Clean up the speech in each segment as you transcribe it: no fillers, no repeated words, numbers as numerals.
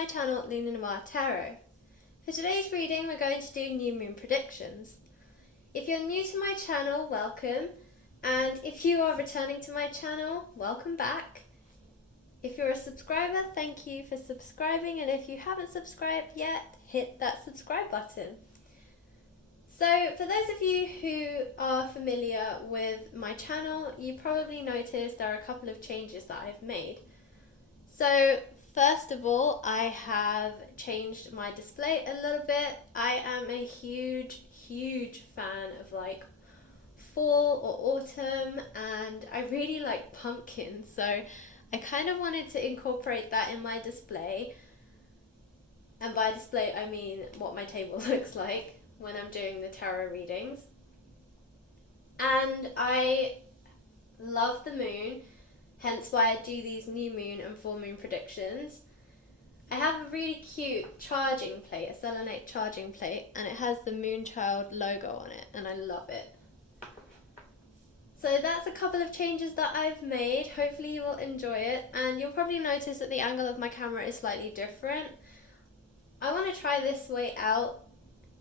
my channel Luna Noir Tarot. For today's reading we're going to do new moon predictions. If you're new to my channel, welcome, and if you are returning to my channel, welcome back. If you're a subscriber, thank you for subscribing, and if you haven't subscribed yet, hit that subscribe button. So for those of you who are familiar with my channel, you probably noticed there are a couple of changes that I've made. So first of all, I have changed my display a little bit. I am a huge fan of like fall or autumn, and I really like pumpkins, so I kind of wanted to incorporate that in my display. And by display I mean what my table looks like when I'm doing the tarot readings. And I love the moon, hence why I do these new moon and full moon predictions. I have a really cute charging plate, a selenite charging plate, and it has the Moonchild logo on it, and I love it. So that's a couple of changes that I've made. Hopefully you will enjoy it, and you'll probably notice that the angle of my camera is slightly different. I want to try this way out.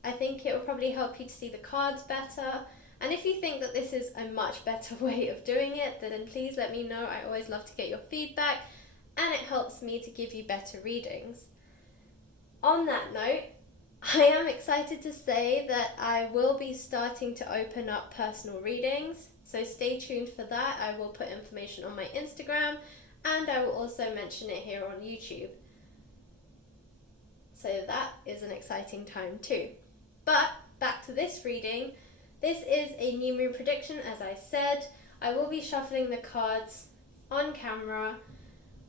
I think it will probably help you to see the cards better, and if you think that this is a much better way of doing it, then please let me know. I always love to get your feedback, and it helps me to give you better readings. On that note, I am excited to say that I will be starting to open up personal readings, so stay tuned for that. I will put information on my Instagram, and I will also mention it here on YouTube. So that is an exciting time too. But back to this reading. This is a new moon prediction, as I said. I will be shuffling the cards on camera.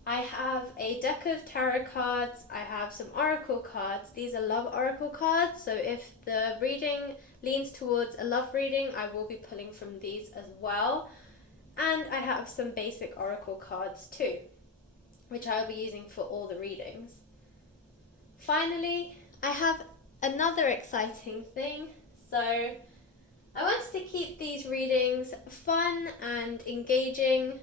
I have a deck of tarot cards. I have some oracle cards. These are love oracle cards, so if the reading leans towards a love reading, I will be pulling from these as well. And I have some basic oracle cards too, which I'll be using for all the readings. Finally, I have another exciting thing. So I wanted to keep these readings fun and engaging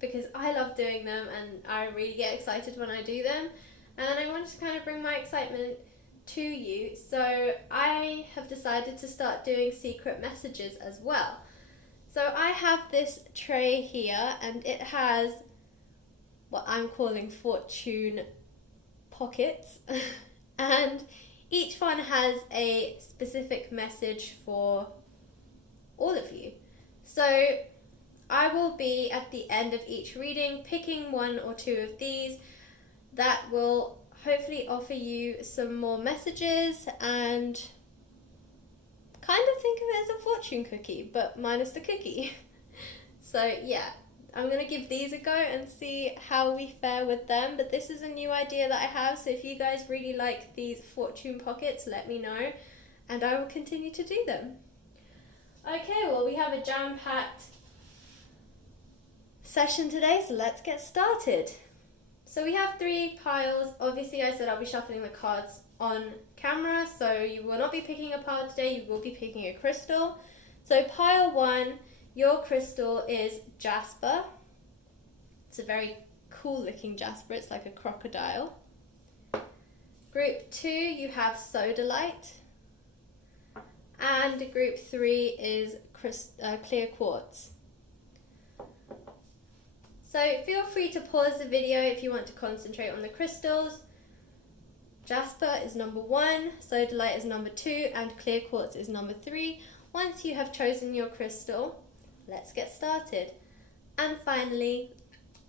because I love doing them and I really get excited when I do them, and I wanted to kind of bring my excitement to you. So I have decided to start doing secret messages as well. So I have this tray here, and it has what I'm calling fortune pockets and each one has a specific message for all of you. So I will be at the end of each reading picking one or two of these that will hopefully offer you some more messages and kind of think of it as a fortune cookie, but minus the cookie. So yeah, I'm going to give these a go and see how we fare with them, but this is a new idea that I have, so if you guys really like these fortune pockets, let me know, and I will continue to do them. Okay, well we have a jam-packed session today, so let's get started. So we have 3 piles. Obviously I said I'll be shuffling the cards on camera, so you will not be picking a pile today, you will be picking a crystal. So pile 1, your crystal is jasper. It's a very cool looking jasper, it's like a crocodile. Group 2, you have sodalite. And group 3 is clear quartz. So feel free to pause the video if you want to concentrate on the crystals. Jasper is number 1, sodalite is number 2, and clear quartz is number 3. Once you have chosen your crystal, let's get started. And finally,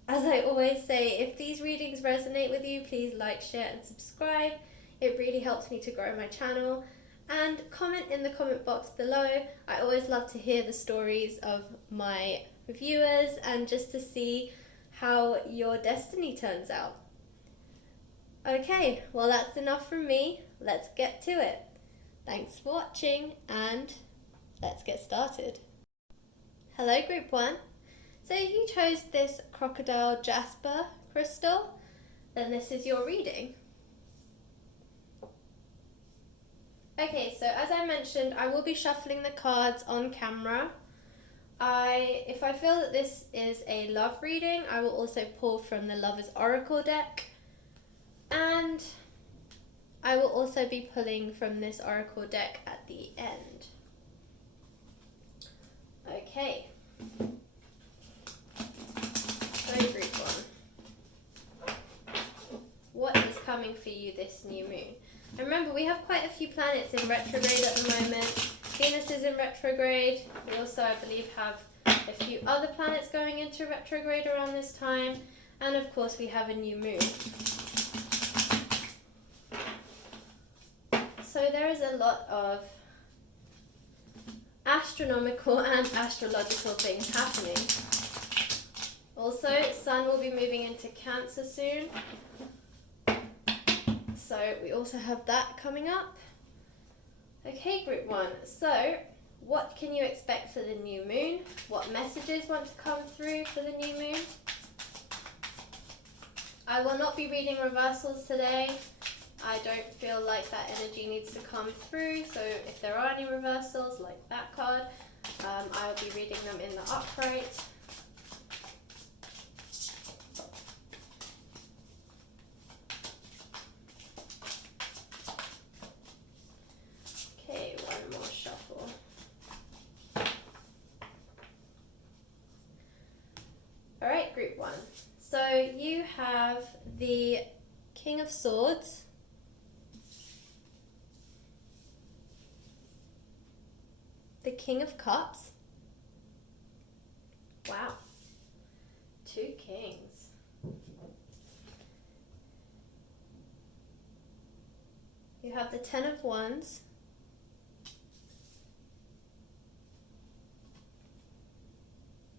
as I always say, if these readings resonate with you, please like, share and subscribe. It really helps me to grow my channel. And comment in the comment box below. I always love to hear the stories of my viewers and just to see how your destiny turns out. Okay, well that's enough from me. Let's get to it. Thanks for watching and let's get started. Hello group 1. So if you chose this crocodile jasper crystal, then this is your reading. Okay, so as I mentioned, I will be shuffling the cards on camera. If I feel that this is a love reading, I will also pull from the Lover's Oracle deck. And I will also be pulling from this oracle deck at the end. Okay. So group one. What is coming for you this new moon? And remember, we have quite a few planets in retrograde at the moment. Venus is in retrograde. We also, I believe, have a few other planets going into retrograde around this time. And of course, we have a new moon. So there is a lot of astronomical and astrological things happening. Also, Sun will be moving into Cancer soon. So we also have that coming up. Okay, group one. So what can you expect for the new moon? What messages want to come through for the new moon? I will not be reading reversals today. I don't feel like that energy needs to come through, so if there are any reversals, like that card, I'll be reading them in the upright. Okay, one more shuffle. Alright, group one. So you have the King of Swords, the King of Cups. Wow. 2 kings. You have the 10 of Wands.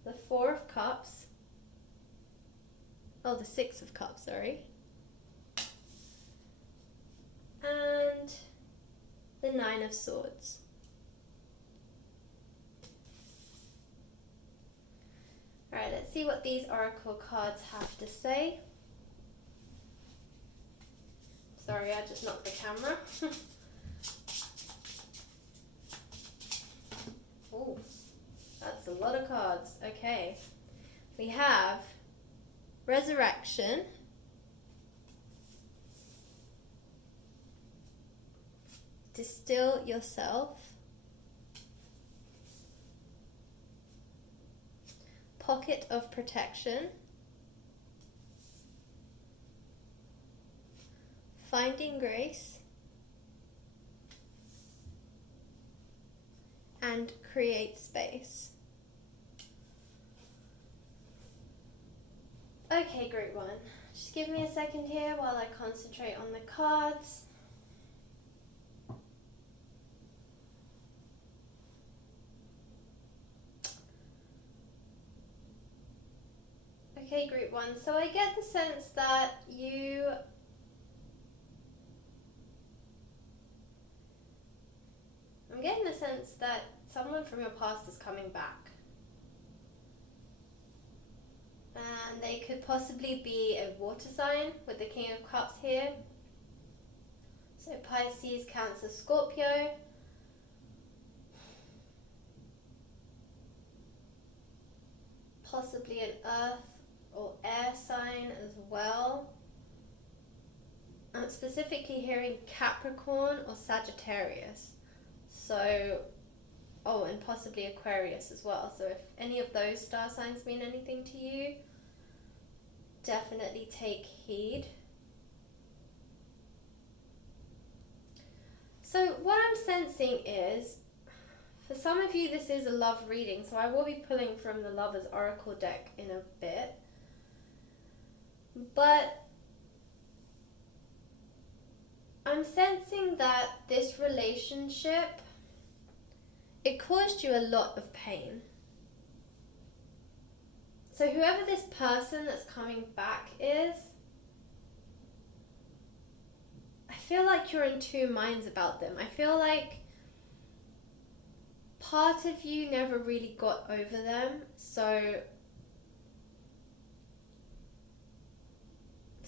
The 4 of Cups. Oh, the 6 of Cups, sorry. And the 9 of Swords. Alright, let's see what these oracle cards have to say. Sorry, I just knocked the camera. Oh, that's a lot of cards. Okay. We have Resurrection, Distill Yourself, Pocket of Protection, Finding Grace, and Create Space. Okay, group one. Just give me a second here while I concentrate on the cards. Okay, group one. So I get the sense that I'm getting the sense that someone from your past is coming back. And they could possibly be a water sign with the King of Cups here. So Pisces, Cancer, Scorpio. Possibly an earth or air sign as well. I'm specifically hearing Capricorn or Sagittarius. So, oh, and possibly Aquarius as well. So if any of those star signs mean anything to you, definitely take heed. So what I'm sensing is, for some of you this is a love reading, so I will be pulling from the Lover's Oracle deck in a bit. But I'm sensing that this relationship, it caused you a lot of pain. So whoever this person that's coming back is, I feel like you're in 2 minds about them. I feel like part of you never really got over them. So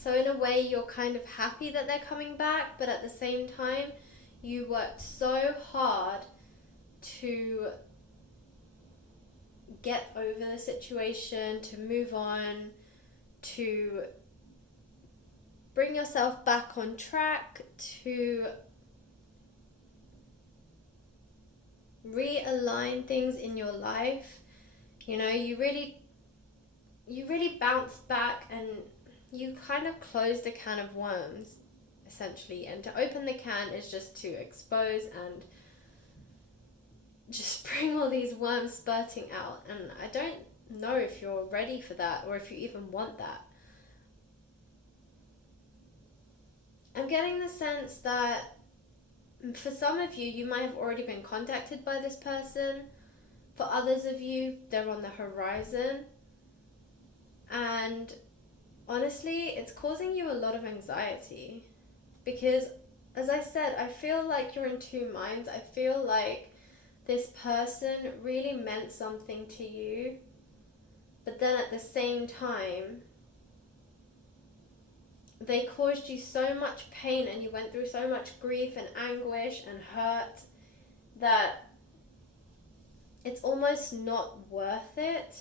in a way you're kind of happy that they're coming back, but at the same time you worked so hard to get over the situation, to move on, to bring yourself back on track, to realign things in your life. You know, you really bounced back, and you kind of closed a can of worms, essentially. And to open the can is just to expose and just bring all these worms spurting out. And I don't know if you're ready for that, or if you even want that. I'm getting the sense that for some of you, you might have already been contacted by this person. For others of you, they're on the horizon. And honestly, it's causing you a lot of anxiety. Because, as I said, I feel like you're in two minds. I feel like this person really meant something to you, but then at the same time, they caused you so much pain, and you went through so much grief and anguish and hurt that it's almost not worth it.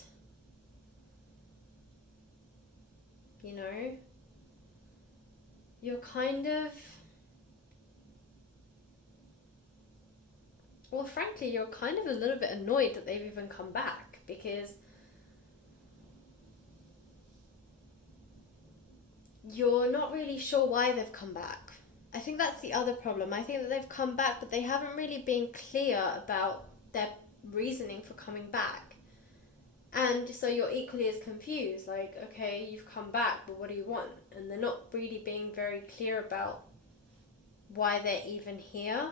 You know? You're kind of... Well, frankly, you're kind of a little bit annoyed that they've even come back, because you're not really sure why they've come back. I think that's the other problem. I think that they've come back, but they haven't really been clear about their reasoning for coming back. And so you're equally as confused. Like, okay, you've come back, but what do you want? And they're not really being very clear about why they're even here.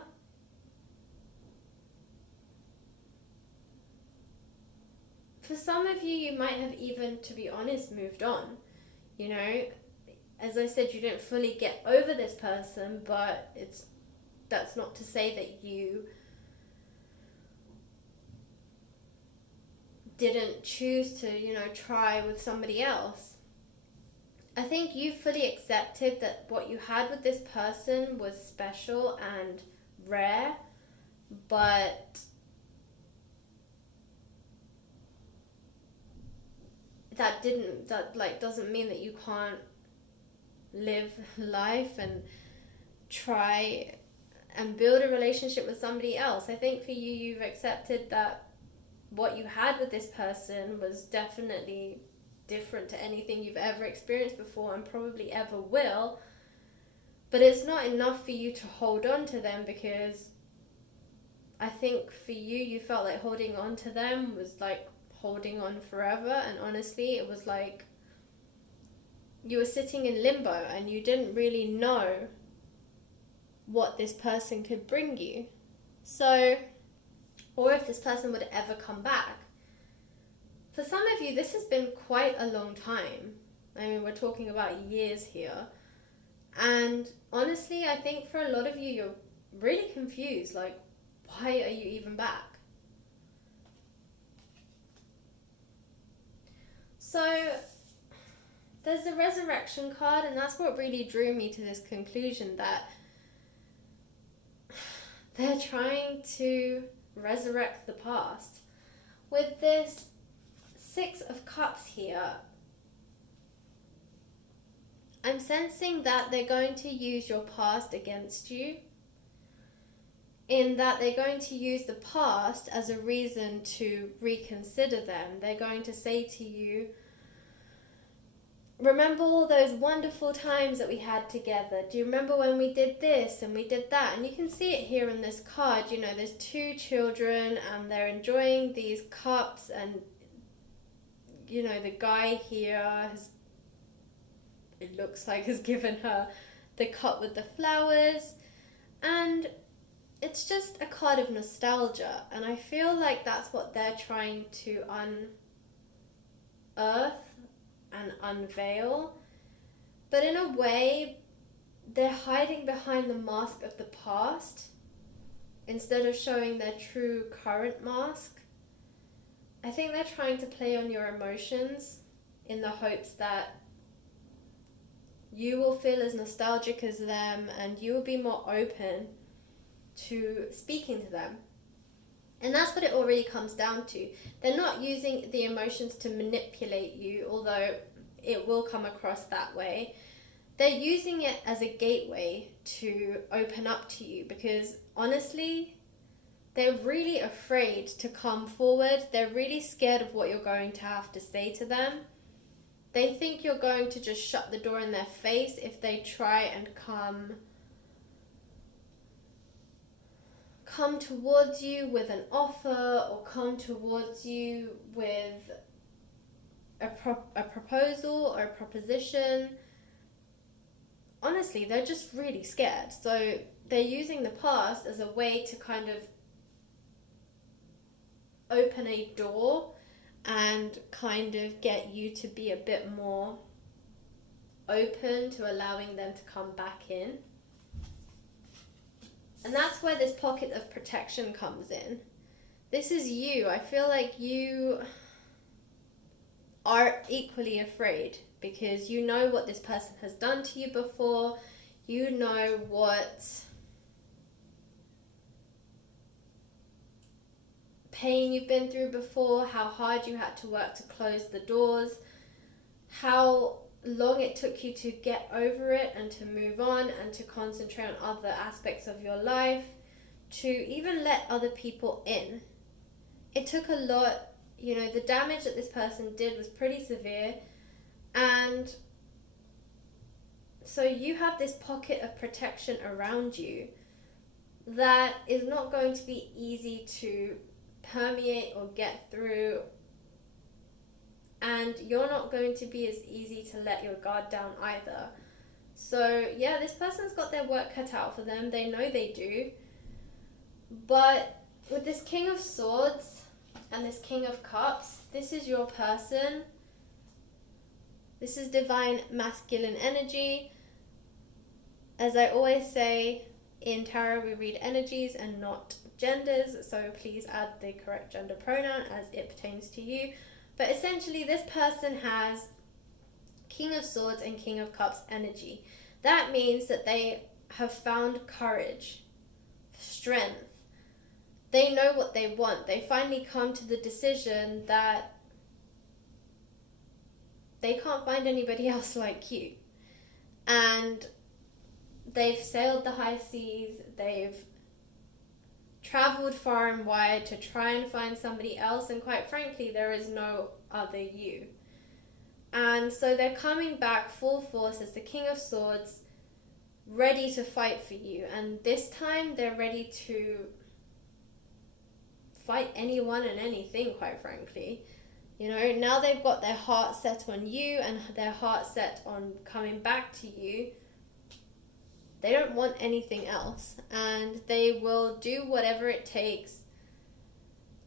For some of you, you might have even, to be honest, moved on. You know, as I said, you didn't fully get over this person, but that's not to say that you didn't choose to, you know, try with somebody else. I think you fully accepted that what you had with this person was special and rare, but that doesn't mean that you can't live life and try and build a relationship with somebody else. I think for you, you've accepted that what you had with this person was definitely different to anything you've ever experienced before, and probably ever will. But it's not enough for you to hold on to them, because I think for you, you felt like holding on to them was like holding on forever. And honestly, it was like you were sitting in limbo and you didn't really know what this person could bring you. So, or if this person would ever come back. For some of you, this has been quite a long time. I mean, we're talking about years here. And honestly, I think for a lot of you, you're really confused. Like, why are you even back? So, there's the resurrection card, and that's what really drew me to this conclusion, that they're trying to resurrect the past. With this Six of Cups here, I'm sensing that they're going to use your past against you, in that they're going to use the past as a reason to reconsider them. They're going to say to you, remember all those wonderful times that we had together? Do you remember when we did this and we did that? And you can see it here in this card. You know, there's two children and they're enjoying these cups, and you know, the guy here it looks like has given her the cup with the flowers, and it's just a card of nostalgia. And I feel like that's what they're trying to unearth and unveil. But in a way, they're hiding behind the mask of the past instead of showing their true current mask. I think they're trying to play on your emotions in the hopes that you will feel as nostalgic as them and you will be more open to speaking to them. And that's what it all really comes down to. They're not using the emotions to manipulate you, although it will come across that way. they're using it as a gateway to open up to you, because honestly, they're really afraid to come forward. They're really scared of what you're going to have to say to them. They think you're going to just shut the door in their face if they try and come towards you with an offer, or come towards you with a proposal or a proposition. Honestly, they're just really scared. So they're using the past as a way to kind of open a door and kind of get you to be a bit more open to allowing them to come back in. And that's where this pocket of protection comes in. This is you. I feel like you are equally afraid, because you know what this person has done to you before. You know what pain you've been through before, how hard you had to work to close the doors, how long it took you to get over it and to move on and to concentrate on other aspects of your life, to even let other people in. It took a lot. The damage that this person did was pretty severe, and so you have this pocket of protection around you that is not going to be easy to permeate or get through, and you're not going to be as easy to let your guard down either. So yeah, this person's got their work cut out for them. They know they do. But with this King of Swords and this King of Cups, this is your person. This is divine masculine energy. As I always say, in tarot we read energies and not genders, so please add the correct gender pronoun as it pertains to you. But essentially, this person has King of Swords and King of Cups energy. That means that they have found courage, strength. They know what they want. They finally come to the decision that they can't find anybody else like you. And they've sailed the high seas. They've traveled far and wide to try and find somebody else, and quite frankly, there is no other you. And so they're coming back full force as the King of Swords, ready to fight for you. And this time they're ready to fight anyone and anything, quite frankly. Now they've got their heart set on you and their heart set on coming back to you. They don't want anything else, and they will do whatever it takes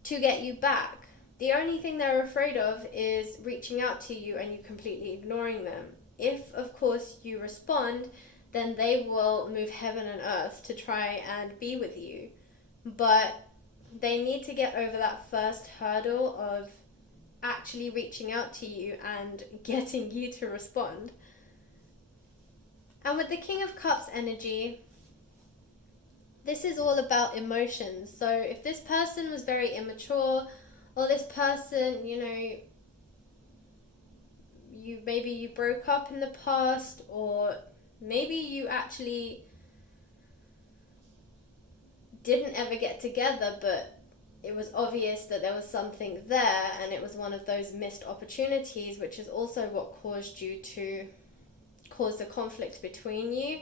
to get you back. The only thing they're afraid of is reaching out to you and you completely ignoring them. If, of course, you respond, then they will move heaven and earth to try and be with you. But they need to get over that first hurdle of actually reaching out to you and getting you to respond. And with the King of Cups energy, this is all about emotions. So if this person was very immature, or this person, maybe you broke up in the past, or maybe you actually didn't ever get together, but it was obvious that there was something there, and it was one of those missed opportunities, which is also what caused the conflict between you.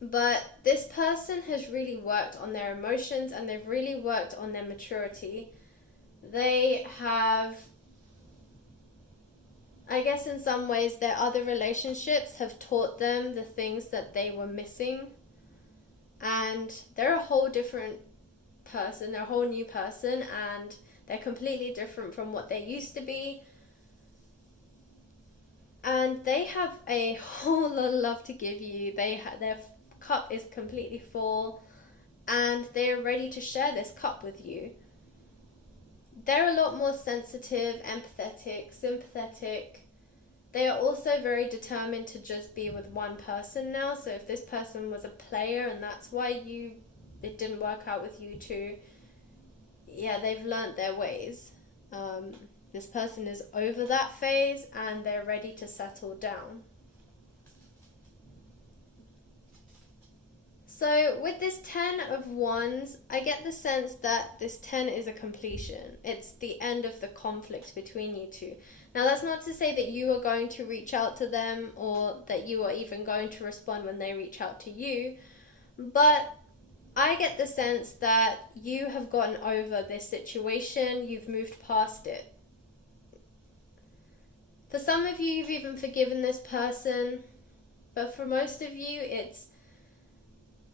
But this person has really worked on their emotions, and they've really worked on their maturity. They have, I guess in some ways, their other relationships have taught them the things that they were missing. And they're a whole different person, they're a whole new person, and they're completely different from what they used to be. And they have a whole lot of love to give you. Their cup is completely full, and they're ready to share this cup with you. They're a lot more sensitive, empathetic, sympathetic. They are also very determined to just be with one person now. So if this person was a player and that's why it didn't work out with you two, yeah, they've learnt their ways. This person is over that phase and they're ready to settle down. So with this 10 of Wands, I get the sense that this 10 is a completion. It's the end of the conflict between you two. Now that's not to say that you are going to reach out to them or that you are even going to respond when they reach out to you, but I get the sense that you have gotten over this situation, you've moved past it. For some of you, you've even forgiven this person, but for most of you,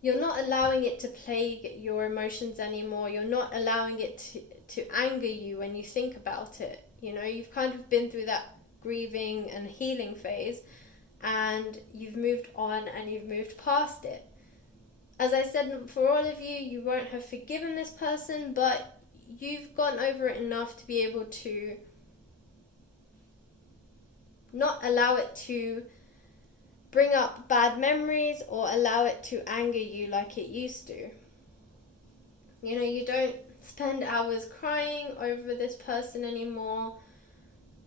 you're not allowing it to plague your emotions anymore. You're not allowing it to anger you when you think about it. You know, you've kind of been through that grieving and healing phase, and you've moved on and you've moved past it. As I said, for all of you, you won't have forgiven this person, but you've gotten over it enough to be able to not allow it to bring up bad memories or allow it to anger you like it used to. You know, you don't spend hours crying over this person anymore.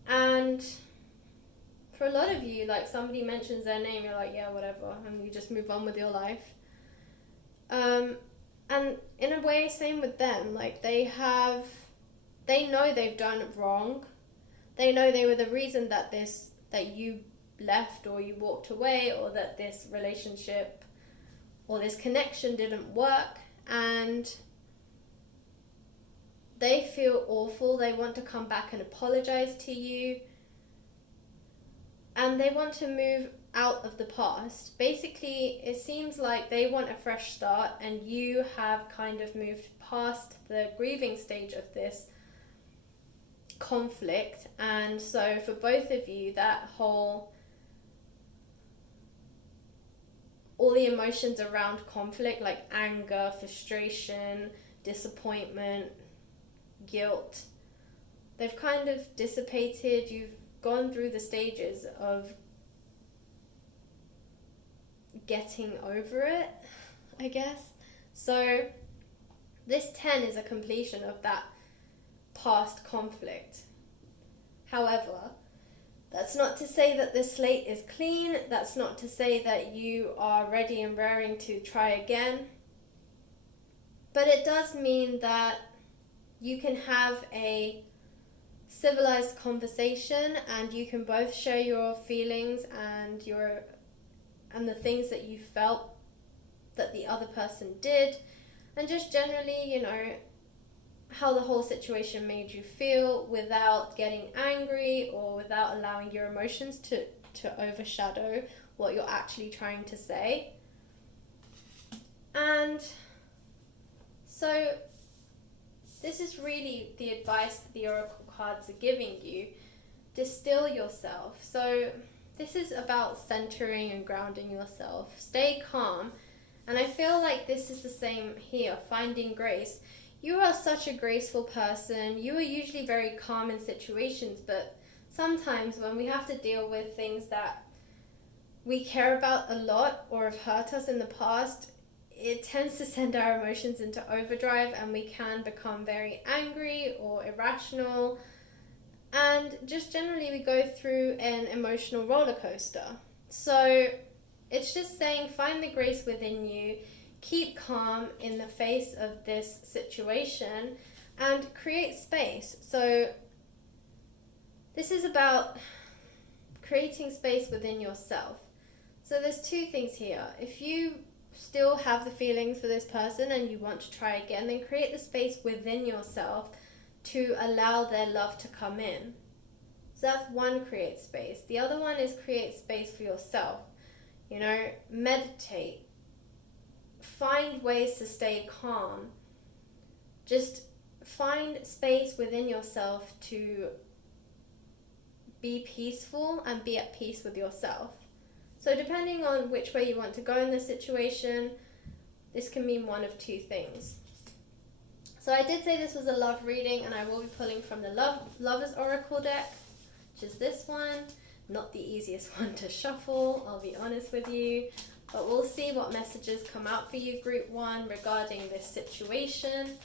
And for a lot of you, like, somebody mentions their name, you're like, yeah, whatever, and you just move on with your life. And in a way, same with them. Like, they know they've done wrong. They know they were the reason that you left or you walked away, or that this relationship or this connection didn't work, and they feel awful. They want to come back and apologize to you, and they want to move out of the past. Basically, it seems like they want a fresh start, and you have kind of moved past the grieving stage of this conflict. And so for both of you, that all the emotions around conflict, like anger, frustration, disappointment, guilt, they've kind of dissipated. You've gone through the stages of getting over it, I guess. So this 10 is a completion of that past conflict. However, that's not to say that the slate is clean. That's not to say that you are ready and raring to try again. But it does mean that you can have a civilized conversation, and you can both share your feelings and the things that you felt that the other person did, and just generally, you know, how the whole situation made you feel without getting angry or without allowing your emotions to overshadow what you're actually trying to say. And so this is really the advice that the Oracle cards are giving you. Distill yourself. So this is about centering and grounding yourself. Stay calm. And I feel like this is the same here, finding grace. You are such a graceful person. You are usually very calm in situations, but sometimes when we have to deal with things that we care about a lot or have hurt us in the past, it tends to send our emotions into overdrive, and we can become very angry or irrational. And just generally we go through an emotional roller coaster. So it's just saying, find the grace within you, keep calm in the face of this situation, and create space. So this is about creating space within yourself. So there's two things here. If you still have the feelings for this person and you want to try again, then create the space within yourself to allow their love to come in. So that's one, create space. The other one is create space for yourself. You know, meditate. Find ways to stay calm. Just find space within yourself to be peaceful and be at peace with yourself. So depending on which way you want to go in this situation, this can mean one of two things. So I did say this was a love reading, and I will be pulling from the Lover's Oracle deck, which is this one. Not the easiest one to shuffle, I'll be honest with you. But we'll see what messages come out for you, Group 1, regarding this situation.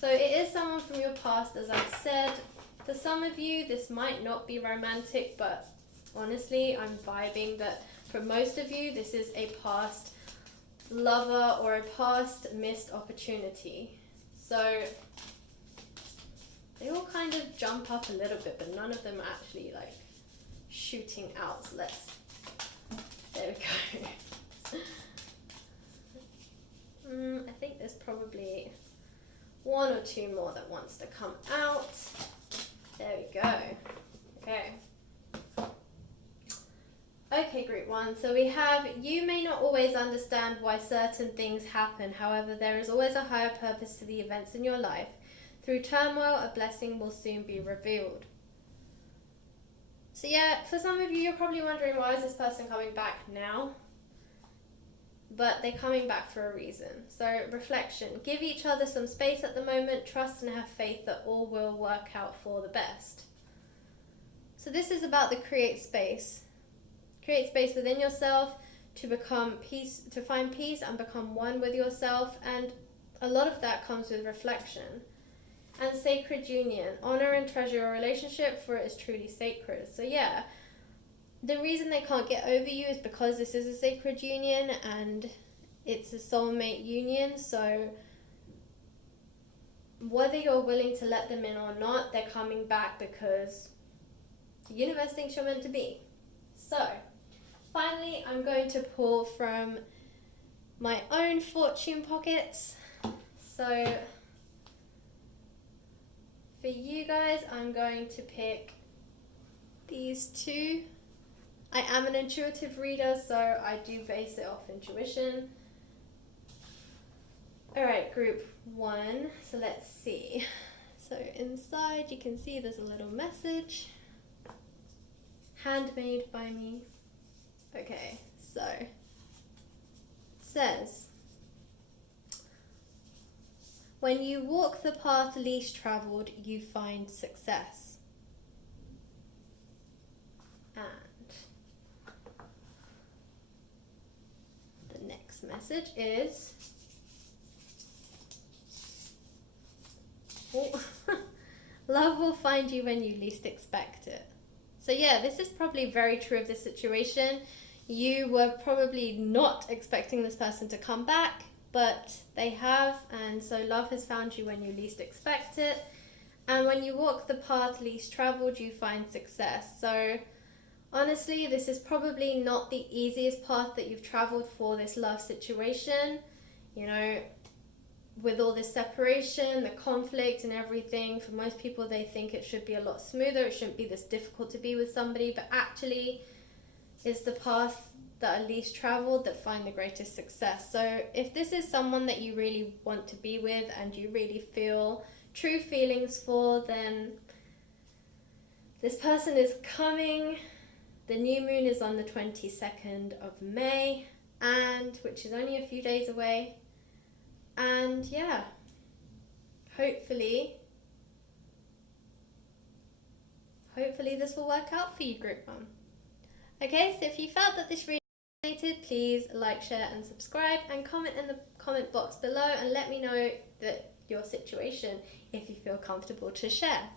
So it is someone from your past, as I said. For some of you, this might not be romantic, but honestly, I'm vibing that for most of you, this is a past lover or a past missed opportunity. So they all kind of jump up a little bit, but none of them are actually like shooting out. So there we go. I think there's probably one or two more that wants to come out. There we go. Okay. Okay, group one. So we have, you may not always understand why certain things happen. However, there is always a higher purpose to the events in your life. Through turmoil, a blessing will soon be revealed. So yeah, for some of you, you're probably wondering, why is this person coming back now? But they're coming back for a reason. So reflection. Give each other some space at the moment. Trust and have faith that all will work out for the best. So this is about the create space. Create space within yourself to become peace, to find peace and become one with yourself. And a lot of that comes with reflection. And sacred union. Honor and treasure your relationship, for it is truly sacred. So yeah, the reason they can't get over you is because this is a sacred union and it's a soulmate union. So whether you're willing to let them in or not, they're coming back because the universe thinks you're meant to be. So finally, I'm going to pull from my own fortune pockets. So for you guys, I'm going to pick these two. I am an intuitive reader, so I do base it off intuition. Alright, group one. So let's see. So inside you can see there's a little message. Handmade by me. Okay, so it says, when you walk the path least traveled, you find success. And the next message is, love will find you when you least expect it. So yeah, this is probably very true of this situation. You were probably not expecting this person to come back, but they have, and so love has found you when you least expect it. And when you walk the path least traveled, you find success. So honestly, this is probably not the easiest path that you've traveled for this love situation. You know, with all this separation, the conflict and everything, for most people they think it should be a lot smoother, it shouldn't be this difficult to be with somebody, but actually it's the path that are least traveled that find the greatest success. So if this is someone that you really want to be with and you really feel true feelings for, then this person is coming. The new moon is on the 22nd of May, and which is only a few days away. And yeah, hopefully this will work out for you, group one. Okay, so if you felt that this reading was related, please like, share and subscribe, and comment in the comment box below and let me know that your situation if you feel comfortable to share.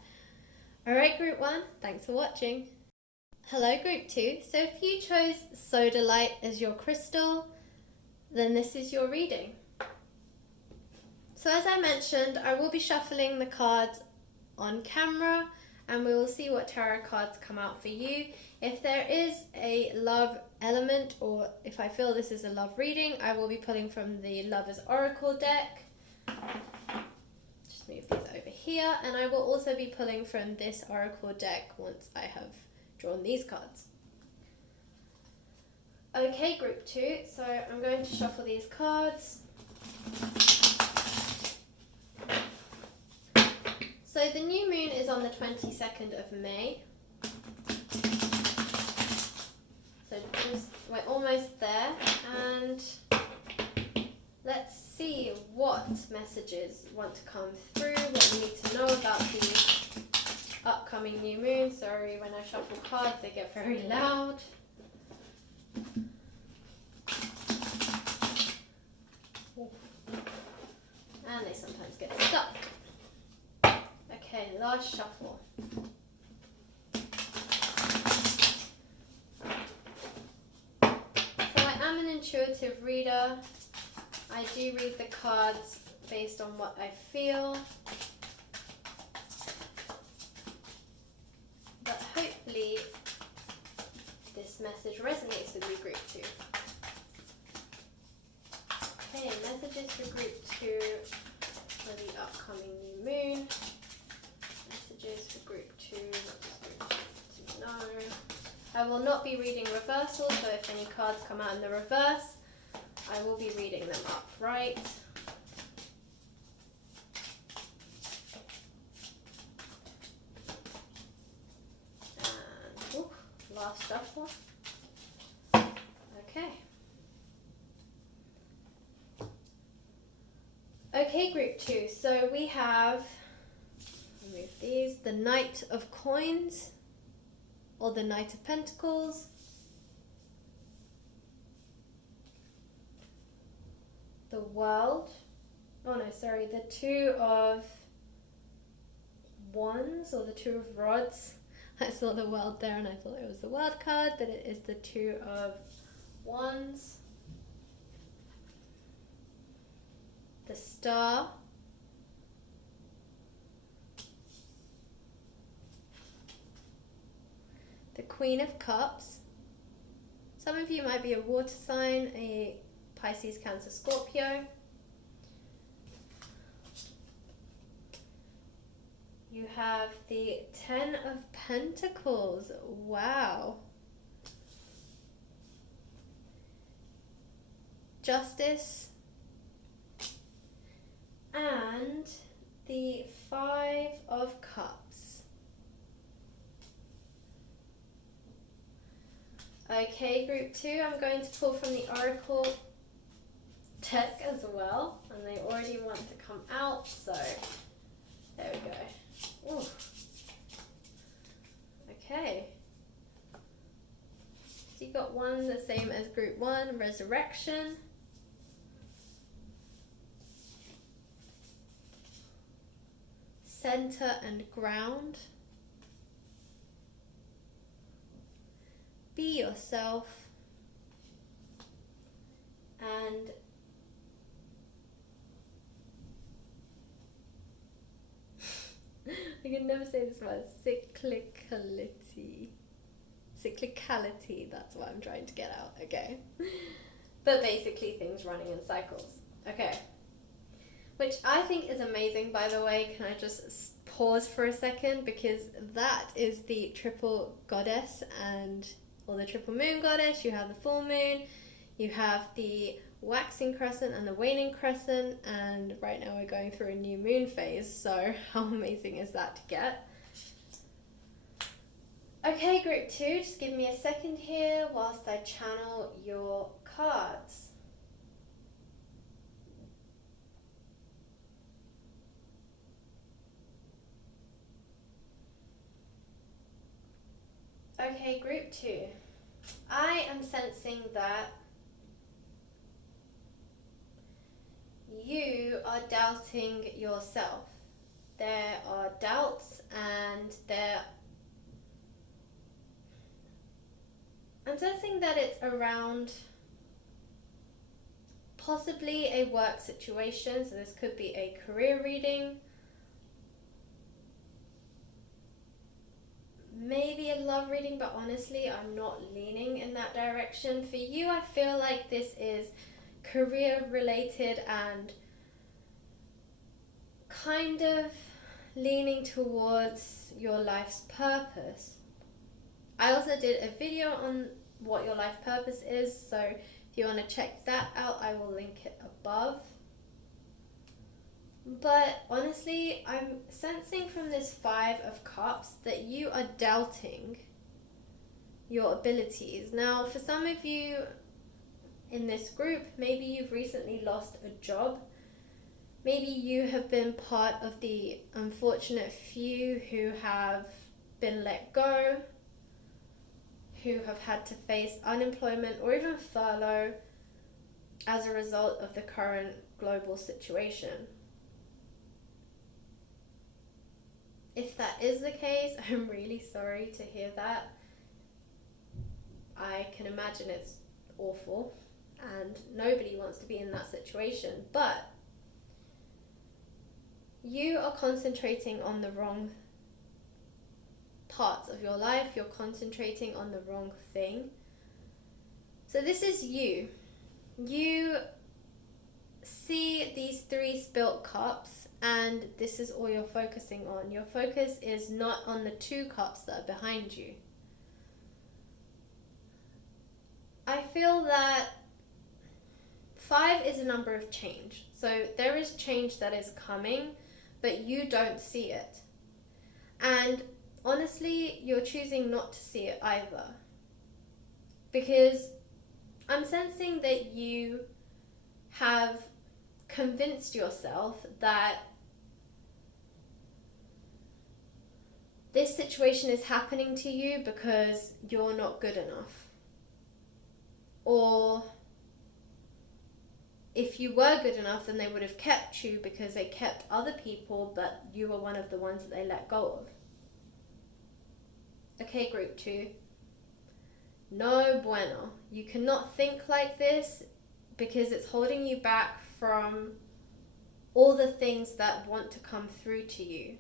Alright, group one, thanks for watching. Hello, group two. So if you chose Sodalite as your crystal, then this is your reading. So as I mentioned, I will be shuffling the cards on camera and we will see what tarot cards come out for you. If there is a love element, or if I feel this is a love reading, I will be pulling from the Lover's Oracle deck. Just move these over here, and I will also be pulling from this Oracle deck once I have drawn these cards. Okay, group two, so I'm going to shuffle these cards. So the new moon is on the 22nd of May. So we're almost there, and let's see what messages want to come through, what you need to know about the upcoming new moon. Sorry, when I shuffle cards they get very loud. And they sometimes get stuck. Okay, last shuffle. intuitive reader. I do read the cards based on what I feel. But hopefully this message resonates with you, Group 2. Okay, messages for Group 2 for the upcoming new moon. Messages for Group 2, what does Group 2 know? I will not be reading reversals, so if any cards come out in the reverse, I will be reading them upright. And last shuffle. Okay. Okay, Group 2. So we have, remove these, the Knight of Coins, or the Knight of Pentacles. The World. Oh no, sorry, the Two of Wands, or the Two of Rods. I saw the World there and I thought it was the World card, but it is the Two of Wands. The Star. The Queen of Cups. Some of you might be a water sign, a Pisces, Cancer, Scorpio. You have the Ten of Pentacles. Wow. Justice. And the Five of Cups. Okay, Group 2, I'm going to pull from the Oracle deck as well, and they already want to come out, so there we go. Ooh. Okay. So you got one the same as Group 1, Resurrection. Center and Ground. Be yourself. And I can never say this word, cyclicality. Cyclicality, that's what I'm trying to get out, okay. But basically things running in cycles. Okay. Which I think is amazing, by the way. Can I just pause for a second? Because that is the triple goddess, or the triple moon goddess. You have the full moon, you have the waxing crescent and the waning crescent, and right now we're going through a new moon phase, so how amazing is that to get? Okay, Group 2, just give me a second here whilst I channel your cards. Okay, Group 2, I am sensing that you are doubting yourself. There are doubts, and I'm sensing that it's around possibly a work situation, so this could be a career reading, maybe a love reading, but honestly I'm not leaning in that direction. For you, I feel like this is career related and kind of leaning towards your life's purpose. I also did a video on what your life purpose is, so if you want to check that out, I will link it above. But honestly, I'm sensing from this Five of Cups that you are doubting your abilities. Now, for some of you in this group, maybe you've recently lost a job. Maybe you have been part of the unfortunate few who have been let go, who have had to face unemployment or even furlough as a result of the current global situation. If that is the case, I'm really sorry to hear that. I can imagine it's awful. and nobody wants to be in that situation. But you are concentrating on the wrong parts of your life. You're concentrating on the wrong thing. So this is you. You see these 3 spilt cups, and this is all you're focusing on. Your focus is not on the 2 cups that are behind you. I feel that 5 is a number of change. So there is change that is coming, but you don't see it. And honestly, you're choosing not to see it either. Because I'm sensing that you have convinced yourself that this situation is happening to you because you're not good enough. Or if you were good enough, then they would have kept you because they kept other people, but you were one of the ones that they let go of. Okay, group 2. No bueno. You cannot think like this because it's holding you back from all the things that want to come through to you.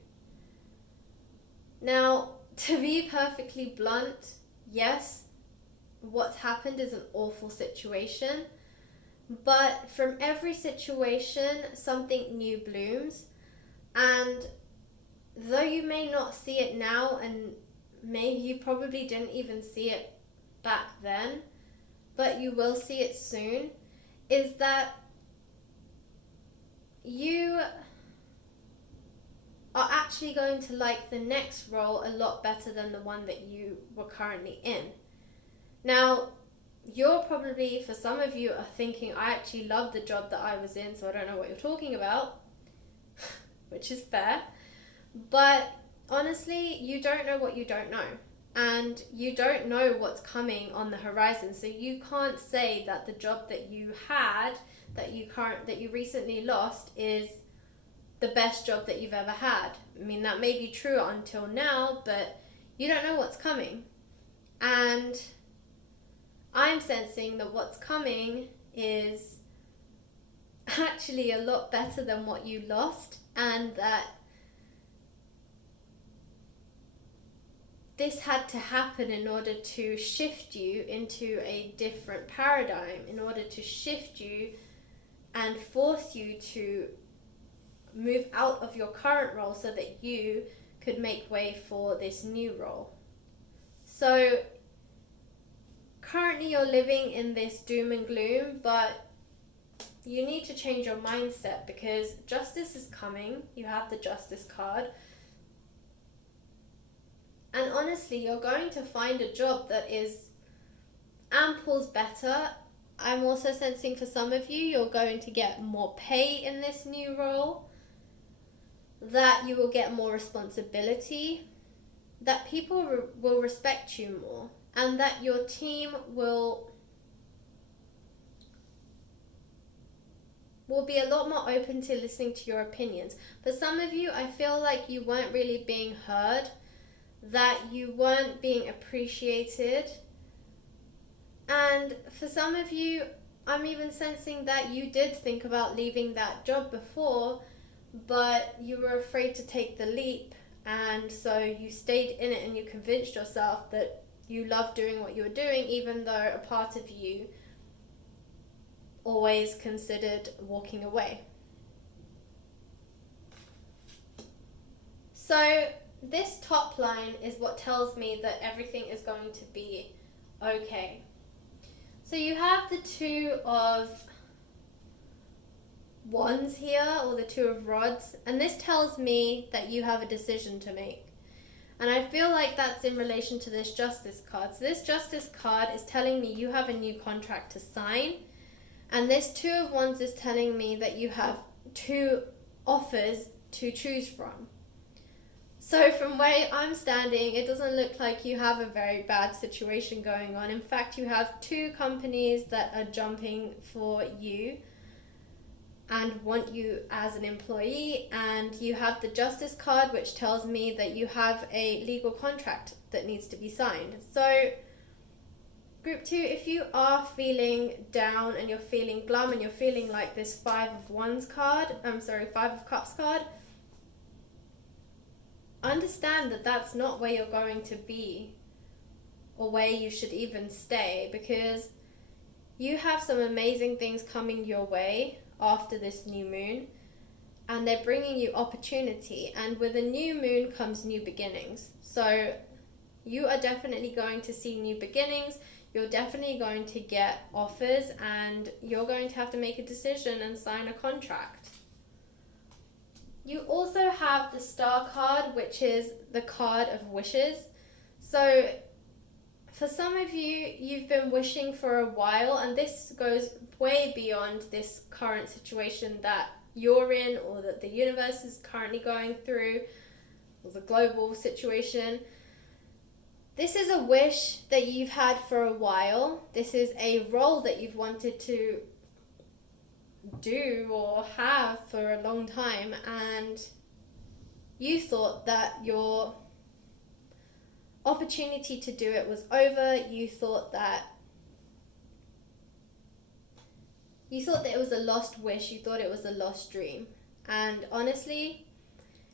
Now, to be perfectly blunt, yes, what's happened is an awful situation, but from every situation, something new blooms. And though you may not see it now, and maybe you probably didn't even see it back then, but you will see it soon, is that you are actually going to like the next role a lot better than the one that you were currently in. Now, you're probably, for some of you, are thinking, I actually love the job that I was in, so I don't know what you're talking about, which is fair. But honestly, you don't know what you don't know. And you don't know what's coming on the horizon. So you can't say that the job that you had, that you recently lost, is the best job that you've ever had. I mean, that may be true until now, but you don't know what's coming. And I'm sensing that what's coming is actually a lot better than what you lost, and that this had to happen in order to shift you into a different paradigm, in order to shift you and force you to move out of your current role so that you could make way for this new role. So currently you're living in this doom and gloom, but you need to change your mindset because justice is coming. You have the justice card. And honestly, you're going to find a job that is amples better. I'm also sensing for some of you, you're going to get more pay in this new role, that you will get more responsibility, that people will respect you more, and that your team will be a lot more open to listening to your opinions. For some of you, I feel like you weren't really being heard, that you weren't being appreciated. And for some of you, I'm even sensing that you did think about leaving that job before, but you were afraid to take the leap, and so you stayed in it and you convinced yourself that you loved doing what you were doing, even though a part of you always considered walking away. So this top line is what tells me that everything is going to be okay. So you have the 2 of wands here, or the 2 of rods, and this tells me that you have a decision to make. And I feel like that's in relation to this justice card. So this justice card is telling me you have a new contract to sign, and this 2 of wands is telling me that you have 2 offers to choose from. So from where I'm standing, it doesn't look like you have a very bad situation going on. In fact, you have 2 companies that are jumping for you and want you as an employee, and you have the justice card, which tells me that you have a legal contract that needs to be signed. So Group 2, if you are feeling down and you're feeling glum and you're feeling like this Five of Cups card, understand that that's not where you're going to be or where you should even stay, because you have some amazing things coming your way after this new moon, and they're bringing you opportunity, and with a new moon comes new beginnings. So you are definitely going to see new beginnings. You're definitely going to get offers, and you're going to have to make a decision and sign a contract. You also have the Star card, which is the card of wishes. So for some of you, you've been wishing for a while, and this goes way beyond this current situation that you're in or that the universe is currently going through, or the global situation. This is a wish that you've had for a while. This is a role that you've wanted to do or have for a long time, and you thought that your opportunity to do it was over. You thought that it was a lost wish. You thought it was a lost dream. And honestly,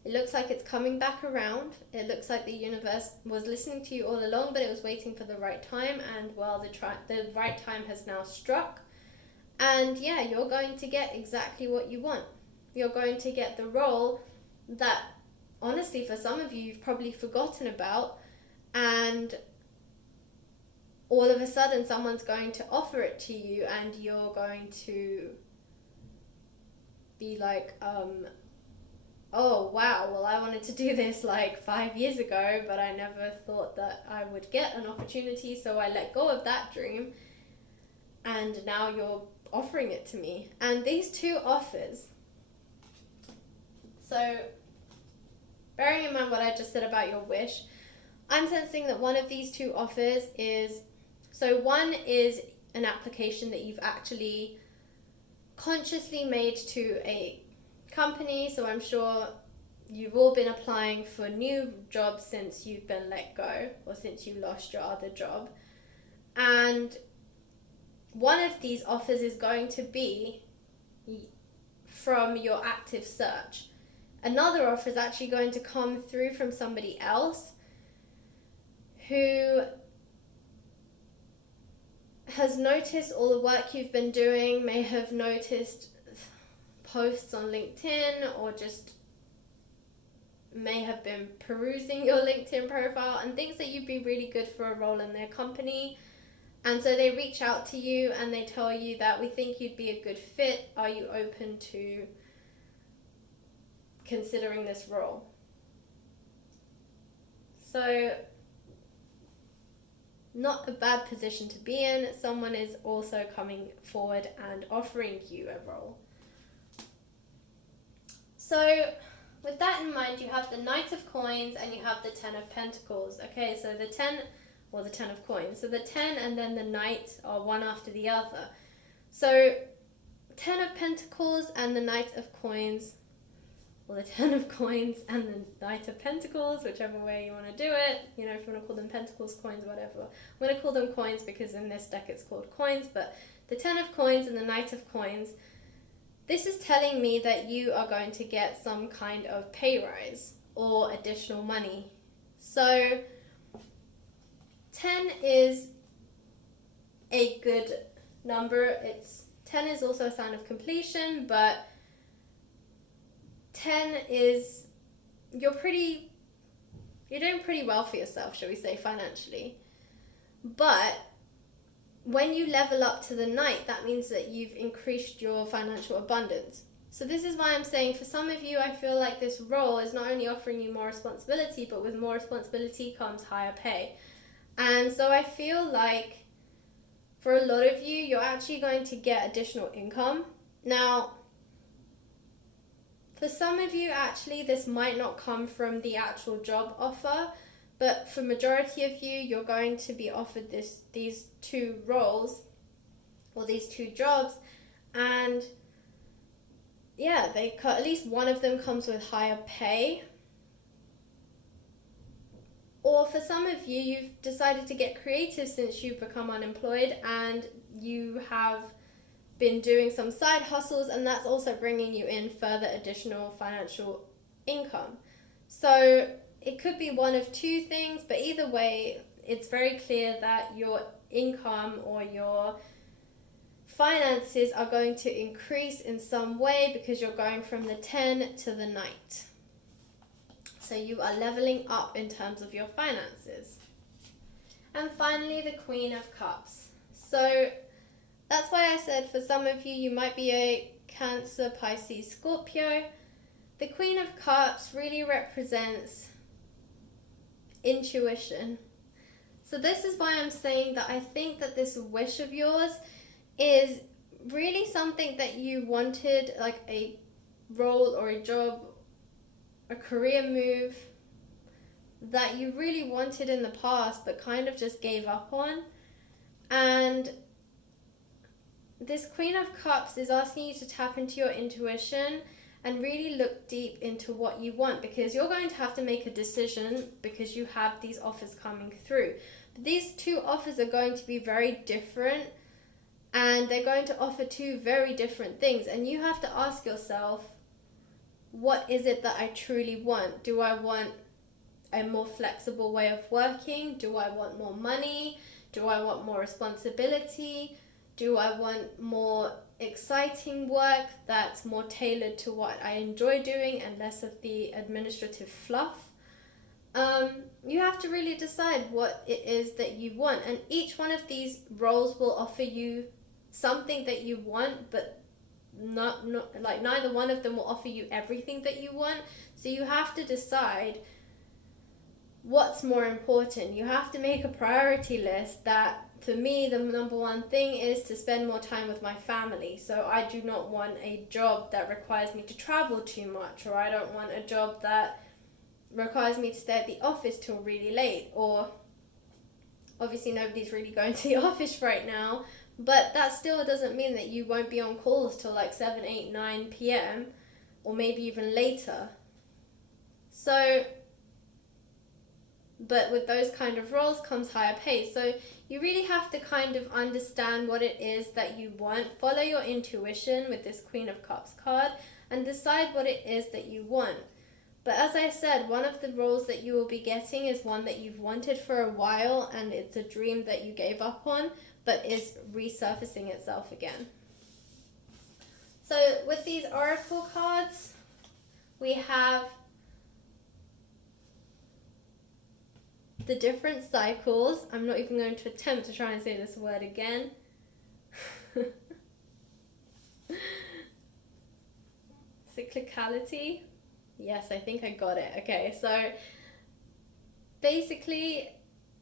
it looks like it's coming back around. It looks like the universe was listening to you all along, but it was waiting for the right time. And well, the right time has now struck. And yeah, you're going to get exactly what you want. You're going to get the role that, honestly, for some of you, you've probably forgotten about. And all of a sudden, someone's going to offer it to you, and you're going to be like, oh, wow, well, I wanted to do this like 5 years ago, but I never thought that I would get an opportunity, so I let go of that dream, and now you're offering it to me. And these two offers, so bearing in mind what I just said about your wish, I'm sensing that one of these two offers is, so one is an application that you've actually consciously made to a company. So I'm sure you've all been applying for new jobs since you've been let go or since you lost your other job. And one of these offers is going to be from your active search. Another offer is actually going to come through from somebody else who has noticed all the work you've been doing, may have noticed posts on LinkedIn, or just may have been perusing your LinkedIn profile and thinks that you'd be really good for a role in their company. And so they reach out to you and they tell you that we think you'd be a good fit. Are you open to considering this role? So not a bad position to be in. Someone is also coming forward and offering you a role. So with that in mind, you have the Knight of Coins and you have the 10 of Pentacles. Okay, so the 10 of Coins. So the 10 and then the Knight are one after the other. So 10 of Pentacles and the Knight of Coins, or the 10 of Coins and the Knight of Pentacles, whichever way you want to do it. You know, if you want to call them Pentacles, coins, whatever. I'm going to call them coins because in this deck it's called coins, but the 10 of Coins and the Knight of Coins, this is telling me that you are going to get some kind of pay rise or additional money. So 10 is a good number. 10 is also a sign of completion, but 10 is, you're doing pretty well for yourself, shall we say, financially. But when you level up to the Knight, that means that you've increased your financial abundance. So this is why I'm saying, for some of you, I feel like this role is not only offering you more responsibility, but with more responsibility comes higher pay. And so I feel like for a lot of you, you're actually going to get additional income. Now, for some of you, actually, this might not come from the actual job offer, but for majority of you, you're going to be offered these two roles or these two jobs, and yeah, at least one of them comes with higher pay. Or for some of you, you've decided to get creative since you've become unemployed, and you have been doing some side hustles, and that's also bringing you in further additional financial income. So it could be one of two things, but either way, it's very clear that your income or your finances are going to increase in some way because you're going from the 10 to the Knight. So you are leveling up in terms of your finances. And finally, the Queen of Cups. So that's why I said for some of you, you might be a Cancer, Pisces, Scorpio. The Queen of Cups really represents intuition. So this is why I'm saying that I think that this wish of yours is really something that you wanted, like a role or a job, a career move that you really wanted in the past but kind of just gave up on. And this Queen of Cups is asking you to tap into your intuition and really look deep into what you want, because you're going to have to make a decision because you have these offers coming through. But these two offers are going to be very different, and they're going to offer two very different things. And you have to ask yourself, what is it that I truly want? Do I want a more flexible way of working? Do I want more money? Do I want more responsibility? Do I want more exciting work that's more tailored to what I enjoy doing and less of the administrative fluff? You have to really decide what it is that you want, and each one of these roles will offer you something that you want, but not like neither one of them will offer you everything that you want. So you have to decide what's more important. You have to make a priority list. That for me, the number one thing is to spend more time with my family. So I do not want a job that requires me to travel too much, or I don't want a job that requires me to stay at the office till really late. Or obviously nobody's really going to the office right now, but that still doesn't mean that you won't be on calls till like 7, 8, 9 p.m. or maybe even later. So, but with those kind of roles comes higher pay. So you really have to kind of understand what it is that you want. Follow your intuition with this Queen of Cups card and decide what it is that you want. But as I said, one of the roles that you will be getting is one that you've wanted for a while, and it's a dream that you gave up on, but is resurfacing itself again. So with these oracle cards, we have the different cycles. I'm not even going to attempt to try and say this word again. Cyclicality. Yes, I think I got it. Okay, so basically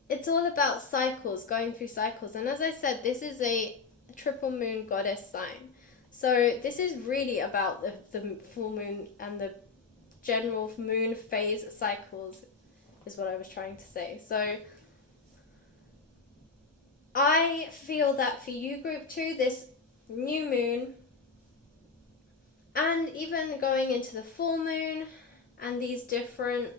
it's all about cycles, going through cycles. And as I said, this is a triple moon goddess sign. So this is really about the full moon and the general moon phase cycles is what I was trying to say. So I feel that for you, group 2, this new moon, and even going into the full moon and these different,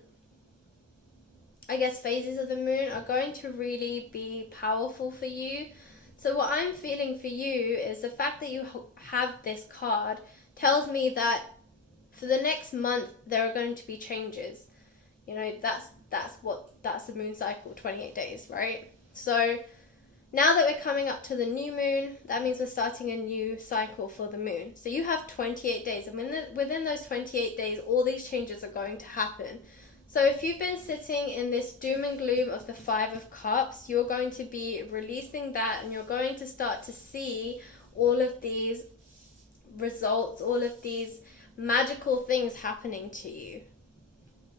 I guess, phases of the moon are going to really be powerful for you. So what I'm feeling for you is the fact that you have this card tells me that for the next month there are going to be changes. You know, that's the moon cycle, 28 days, right? So now that we're coming up to the new moon, that means we're starting a new cycle for the moon. So you have 28 days, and within those 28 days, all these changes are going to happen. So if you've been sitting in this doom and gloom of the 5 of Cups, you're going to be releasing that, and you're going to start to see all of these results, all of these magical things happening to you.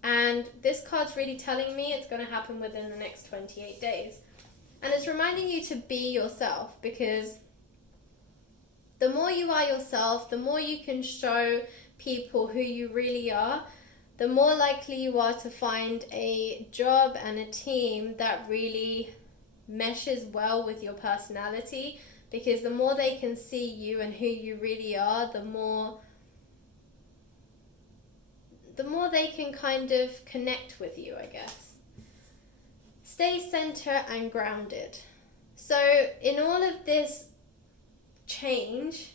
And this card's really telling me it's going to happen within the next 28 days. And it's reminding you to be yourself, because the more you are yourself, the more you can show people who you really are, the more likely you are to find a job and a team that really meshes well with your personality, because the more they can see you and who you really are, the more they can kind of connect with you, I guess. stay center and grounded. So in all of this change,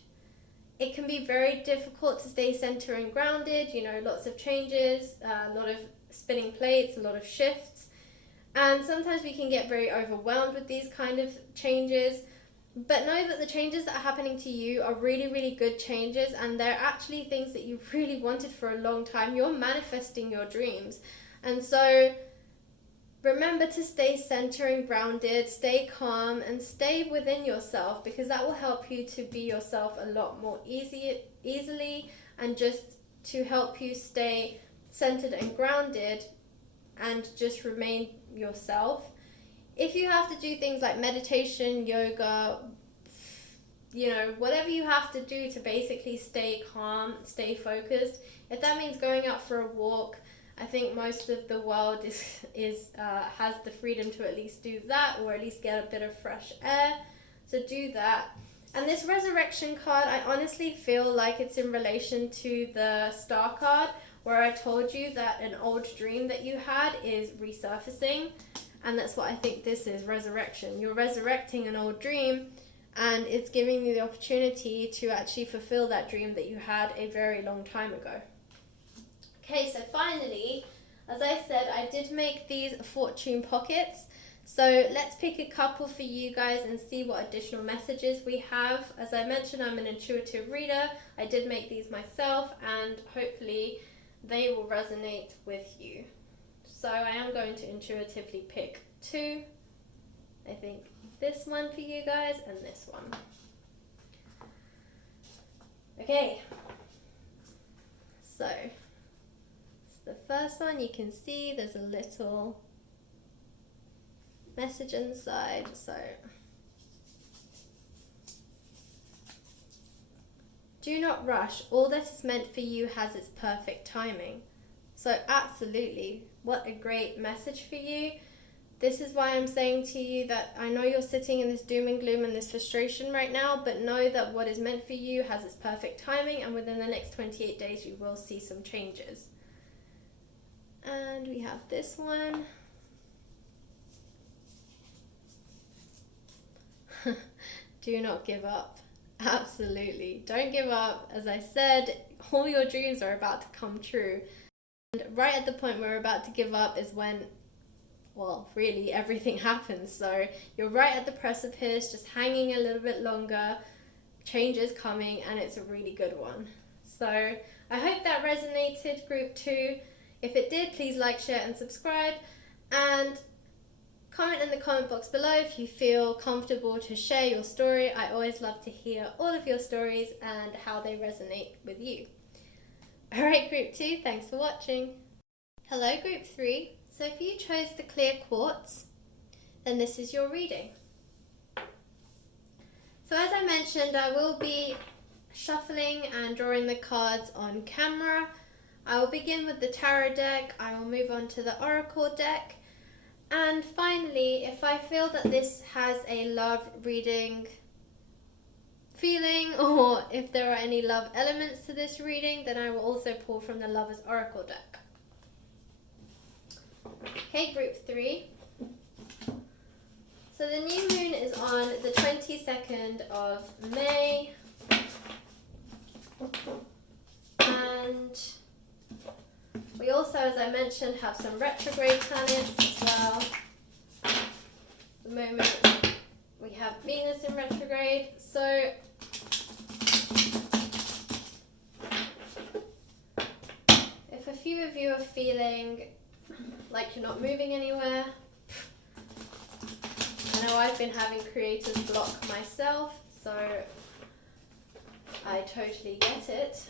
it can be very difficult to stay center and grounded. You know, lots of changes, a lot of spinning plates, a lot of shifts. And sometimes we can get very overwhelmed with these kind of changes. But know that the changes that are happening to you are really, really good changes, and they're actually things that you've really wanted for a long time. You're manifesting your dreams. And so remember to stay centered and grounded, stay calm, and stay within yourself, because that will help you to be yourself a lot more easily, and just to help you stay centered and grounded and just remain yourself. If you have to do things like meditation, yoga, you know, whatever you have to do to basically stay calm, stay focused, if that means going out for a walk, I think most of the world has the freedom to at least do that, or at least get a bit of fresh air. So do that. And this resurrection card, I honestly feel like it's in relation to the star card, where I told you that an old dream that you had is resurfacing. And that's what I think this is, resurrection. You're resurrecting an old dream, and it's giving you the opportunity to actually fulfill that dream that you had a very long time ago. Okay, so finally, as I said, I did make these fortune pockets. So let's pick a couple for you guys and see what additional messages we have. As I mentioned, I'm an intuitive reader. I did make these myself, and hopefully they will resonate with you. So I am going to intuitively pick two. I think this one for you guys and this one. Okay, so the first one, you can see there's a little message inside. So do not rush. All that is meant for you has its perfect timing. So absolutely, what a great message for you. This is why I'm saying to you that I know you're sitting in this doom and gloom and this frustration right now, but know that what is meant for you has its perfect timing, and within the next 28 days you will see some changes. And we have this one. Do not give up. Absolutely. Don't give up. As I said, all your dreams are about to come true. And right at the point where we're about to give up is when, well, really everything happens. So you're right at the precipice, just hanging a little bit longer. Change is coming, and it's a really good one. So I hope that resonated, group 2. If it did, please like, share, and subscribe. And comment in the comment box below if you feel comfortable to share your story. I always love to hear all of your stories and how they resonate with you. Alright, group 2, thanks for watching. Hello, group 3. So if you chose the clear quartz, then this is your reading. So as I mentioned, I will be shuffling and drawing the cards on camera. I will begin with the tarot deck, I will move on to the oracle deck, and finally, if I feel that this has a love reading feeling, or if there are any love elements to this reading, then I will also pull from the Lover's Oracle deck. Okay, group 3. So the new moon is on the 22nd of May, and we also, as I mentioned, have some retrograde planets as well. At the moment we have Venus in retrograde, so if a few of you are feeling like you're not moving anywhere, I know I've been having creative block myself, so I totally get it.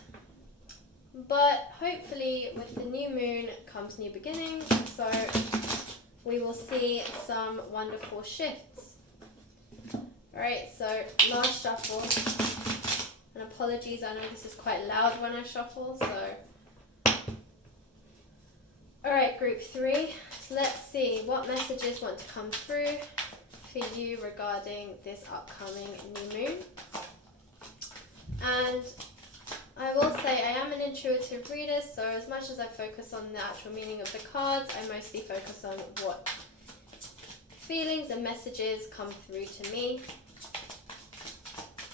But hopefully with the new moon comes new beginnings, so we will see some wonderful shifts. Alright, so last shuffle, and apologies, I know this is quite loud when I shuffle, so. Alright, group 3, so let's see what messages want to come through for you regarding this upcoming new moon. And I will say I am an intuitive reader, so as much as I focus on the actual meaning of the cards, I mostly focus on what feelings and messages come through to me.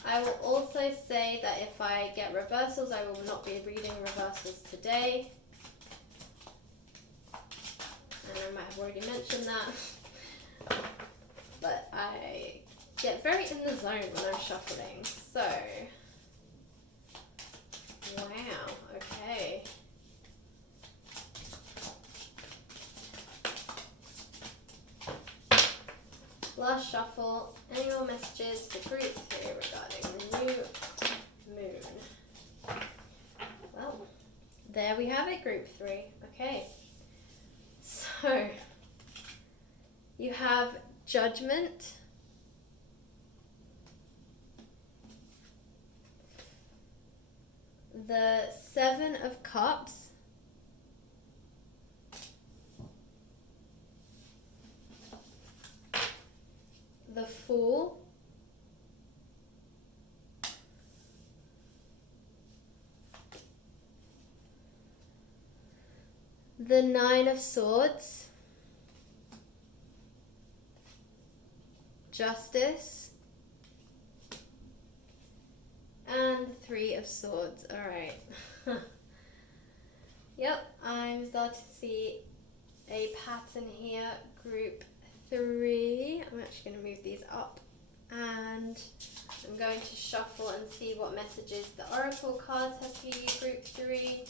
I will also say that if I get reversals, I will not be reading reversals today. And I might have already mentioned that. But I get very in the zone when I'm shuffling. So, wow, okay. Last shuffle. Any more messages for group 3 regarding the new moon? Well, there we have it, group 3. Okay. So, you have Judgment, the 7 of Cups, the Fool, the 9 of Swords, Justice, and 3 of Swords. Alright. Yep, I'm starting to see a pattern here. Group 3. I'm actually going to move these up. And I'm going to shuffle and see what messages the Oracle cards have for you, group 3.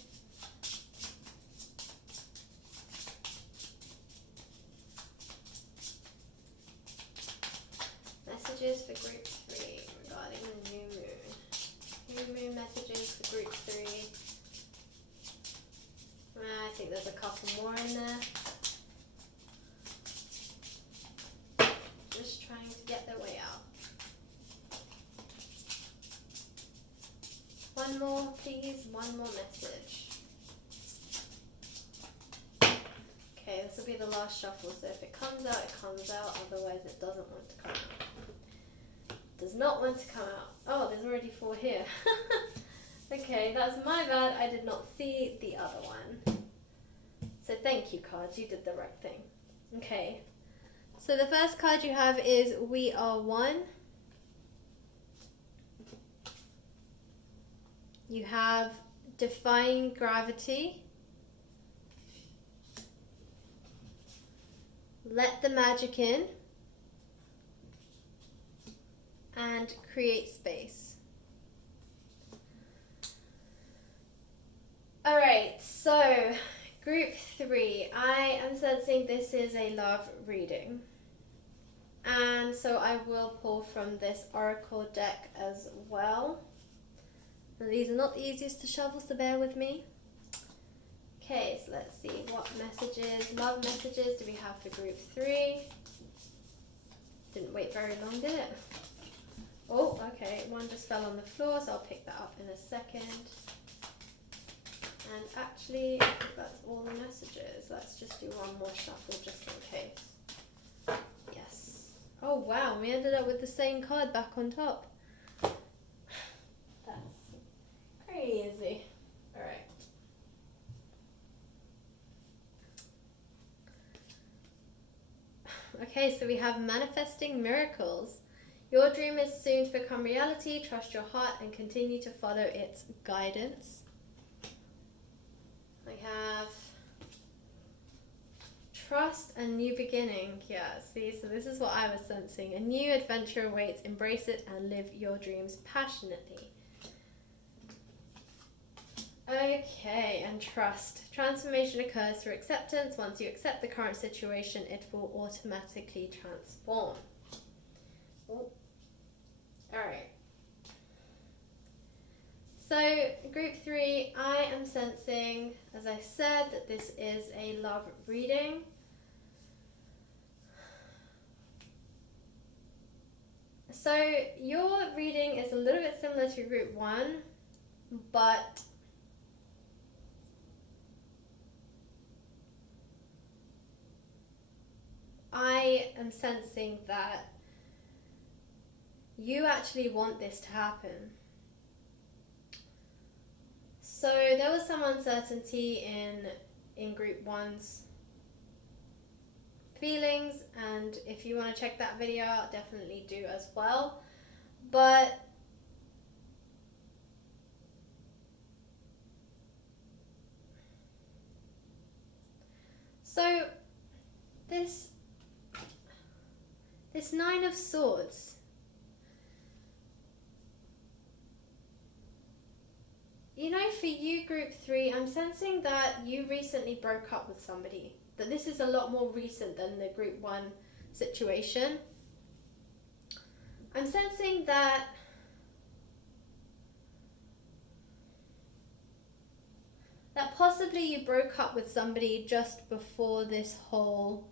Messages for group 3 regarding the new moon. New moon messages for group 3. I think there's a couple more in there. Just trying to get their way out. One more, please. One more message. Okay, this will be the last shuffle, so if it comes out, it comes out. Otherwise, it doesn't want to come out. Does not want to come out. Oh, there's already 4 here. Okay, that's my bad. I did not see the other one. So thank you, cards. You did the right thing. Okay. So the first card you have is We Are One. You have Defying Gravity. Let the Magic In. And Create Space. Alright, so group 3. I am sensing this is a love reading. And so I will pull from this Oracle deck as well. Now, these are not the easiest to shuffle, so bear with me. Okay, so let's see what messages, love messages do we have for group 3. Didn't wait very long, did it? Oh, okay, one just fell on the floor, so I'll pick that up in a second. And actually, I think that's all the messages. Let's just do one more shuffle just in case. Yes. Oh wow, we ended up with the same card back on top. That's crazy. Alright. Okay, so we have Manifesting Miracles. Your dream is soon to become reality. Trust your heart and continue to follow its guidance. I have Trust and New Beginning. Yeah, see, so this is what I was sensing. A new adventure awaits. Embrace it and live your dreams passionately. Okay, and trust. Transformation occurs through acceptance. Once you accept the current situation, it will automatically transform. Oh. Alright. So, group 3, I am sensing, as I said, that this is a love reading. So, your reading is a little bit similar to group 1, but I am sensing that you actually want this to happen. So there was some uncertainty in group 1's feelings, and and if you want to check that video out, definitely do as well. But so this Nine of Swords, you know, for you, group 3, I'm sensing that you recently broke up with somebody. That this is a lot more recent than the group 1 situation. I'm sensing that possibly you broke up with somebody just before this whole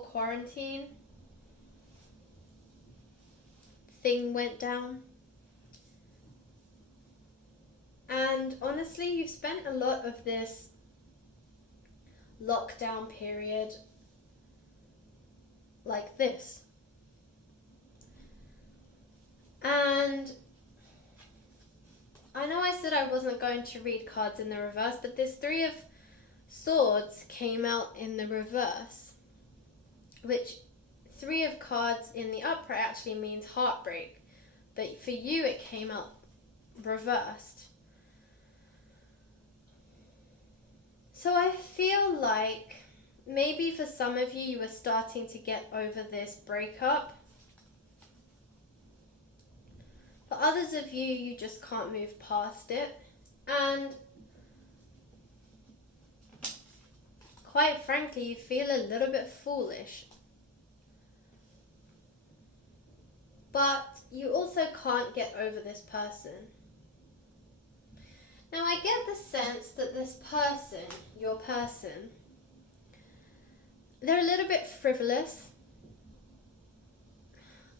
quarantine thing went down. And honestly, you've spent a lot of this lockdown period like this. And I know I said I wasn't going to read cards in the reverse, but this 3 of Swords came out in the reverse, which 3 of cards in the upright actually means heartbreak, but for you it came out reversed. So I feel like maybe for some of you, you were starting to get over this breakup. For others of you, you just can't move past it. And quite frankly, you feel a little bit foolish. But you also can't get over this person. Now, I get the sense that this person, your person, they're a little bit frivolous.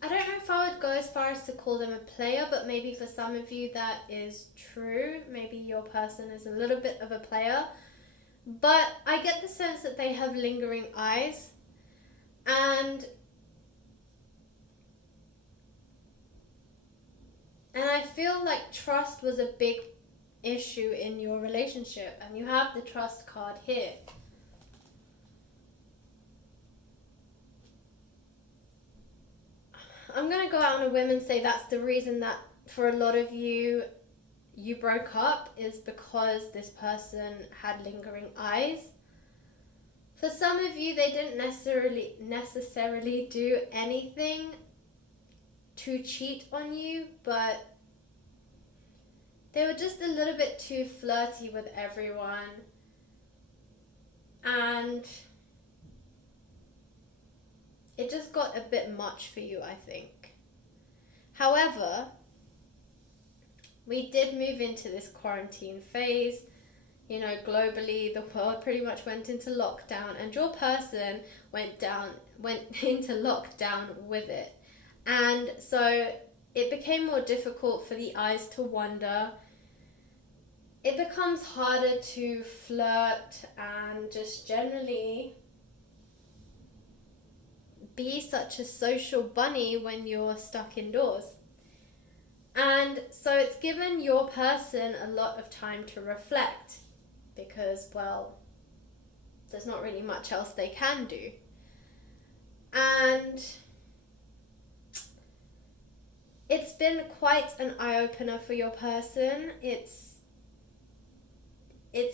I don't know if I would go as far as to call them a player, but maybe for some of you that is true. Maybe your person is a little bit of a player. But I get the sense that they have lingering eyes. And I feel like trust was a big issue in your relationship. And you have the trust card here. I'm going to go out on a whim and say that's the reason that for a lot of you, you broke up, is because this person had lingering eyes. For some of you, they didn't necessarily do anything to cheat on you, but they were just a little bit too flirty with everyone. And it just got a bit much for you, I think. However, we did move into this quarantine phase. You know, globally, the world pretty much went into lockdown, and your person went into lockdown with it. And so it became more difficult for the eyes to wander. It becomes harder to flirt and just generally be such a social bunny when you're stuck indoors. And so it's given your person a lot of time to reflect because, well, there's not really much else they can do. And it's been quite an eye-opener for your person. It's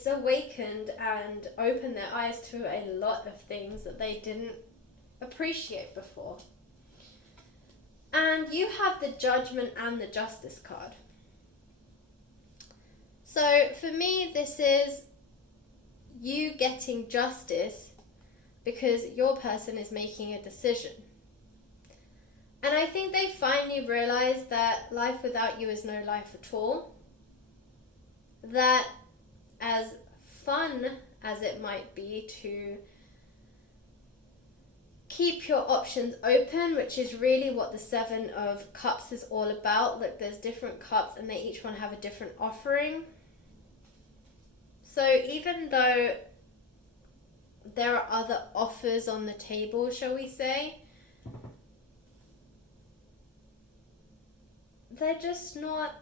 awakened and opened their eyes to a lot of things that they didn't appreciate before. And you have the Judgment and the Justice card. So for me, this is you getting justice because your person is making a decision. And I think they finally realize that life without you is no life at all. That as fun as it might be to keep your options open, which is really what the 7 of Cups is all about. Look, there's different cups and they each one have a different offering. So even though there are other offers on the table, shall we say, they're just not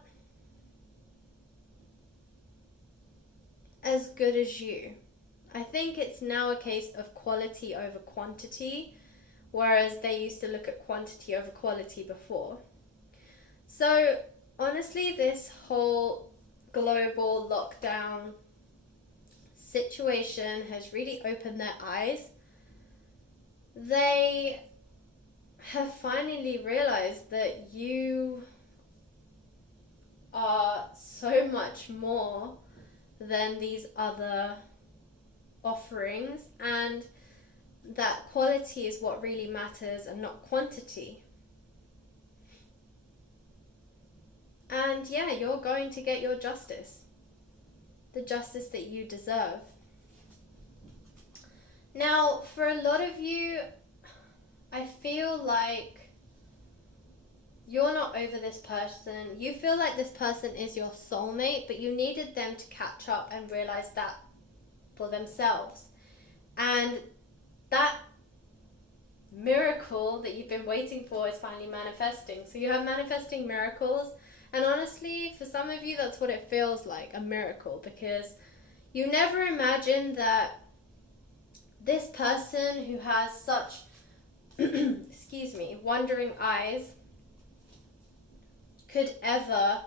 as good as you. I think it's now a case of quality over quantity, whereas they used to look at quantity over quality before. So honestly, this whole global lockdown situation has really opened their eyes. They have finally realized that you are so much more than these other offerings, and that quality is what really matters and not quantity. And yeah, you're going to get your justice, the justice that you deserve. Now, for a lot of you, I feel like you're not over this person. You feel like this person is your soulmate, but you needed them to catch up and realize that for themselves. And that miracle that you've been waiting for is finally manifesting. So you have manifesting miracles. And honestly, for some of you, that's what it feels like, a miracle, because you never imagined that this person who has such, excuse me, wandering eyes could ever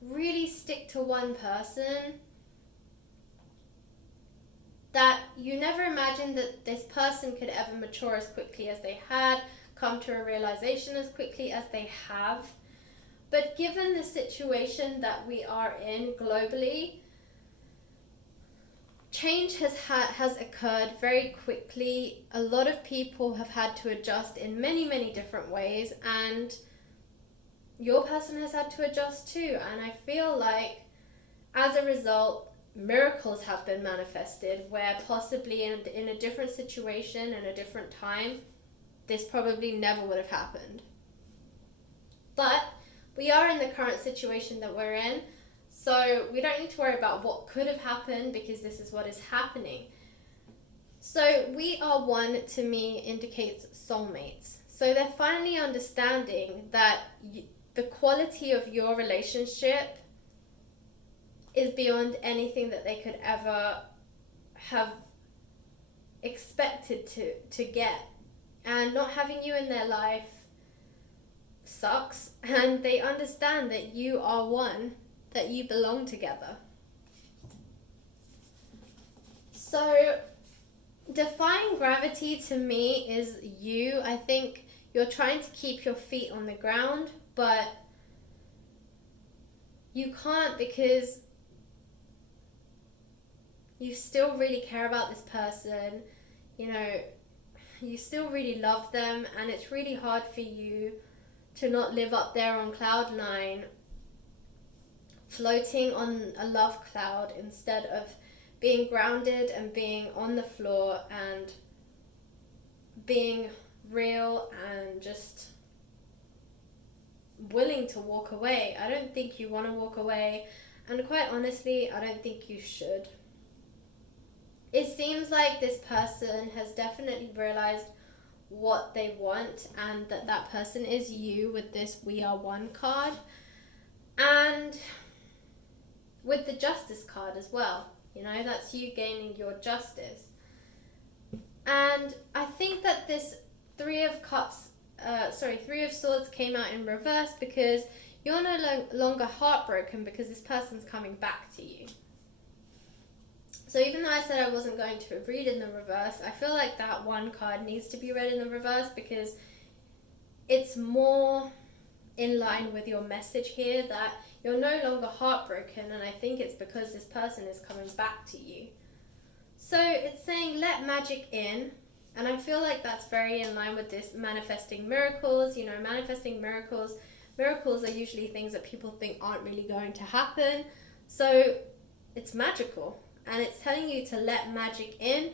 really stick to one person. That you never imagined that this person could ever mature as quickly as they had, come to a realization as quickly as they have. But given the situation that we are in globally, change has occurred very quickly. A lot of people have had to adjust in many, many different ways, and your person has had to adjust too. And I feel like as a result, miracles have been manifested where possibly in a different situation, in a different time, this probably never would have happened. But we are in the current situation that we're in, so we don't need to worry about what could have happened, because this is what is happening. So we are one, to me, indicates soulmates. So they're finally understanding that the quality of your relationship is beyond anything that they could ever have expected to get. And not having you in their life sucks, and they understand that you are one, that you belong together. So defying gravity to me is you. I think you're trying to keep your feet on the ground, but you can't, because you still really care about this person. You know, you still really love them, and it's really hard for you to not live up there on cloud 9, floating on a love cloud instead of being grounded and being on the floor and being real and just willing to walk away. I don't think you want to walk away, and quite honestly, I don't think you should. It seems like this person has definitely realized what they want, and that person is you with this We Are One card, and with the Justice card as well. You know, that's you gaining your justice. And I think that this Three of Swords came out in reverse because you're no longer heartbroken, because this person's coming back to you. So even though I said I wasn't going to read in the reverse, I feel like that one card needs to be read in the reverse, because it's more in line with your message here, that you're no longer heartbroken, and I think it's because this person is coming back to you. So it's saying let magic in, and I feel like that's very in line with this manifesting miracles. You know, manifesting miracles are usually things that people think aren't really going to happen. So it's magical. And it's telling you to let magic in,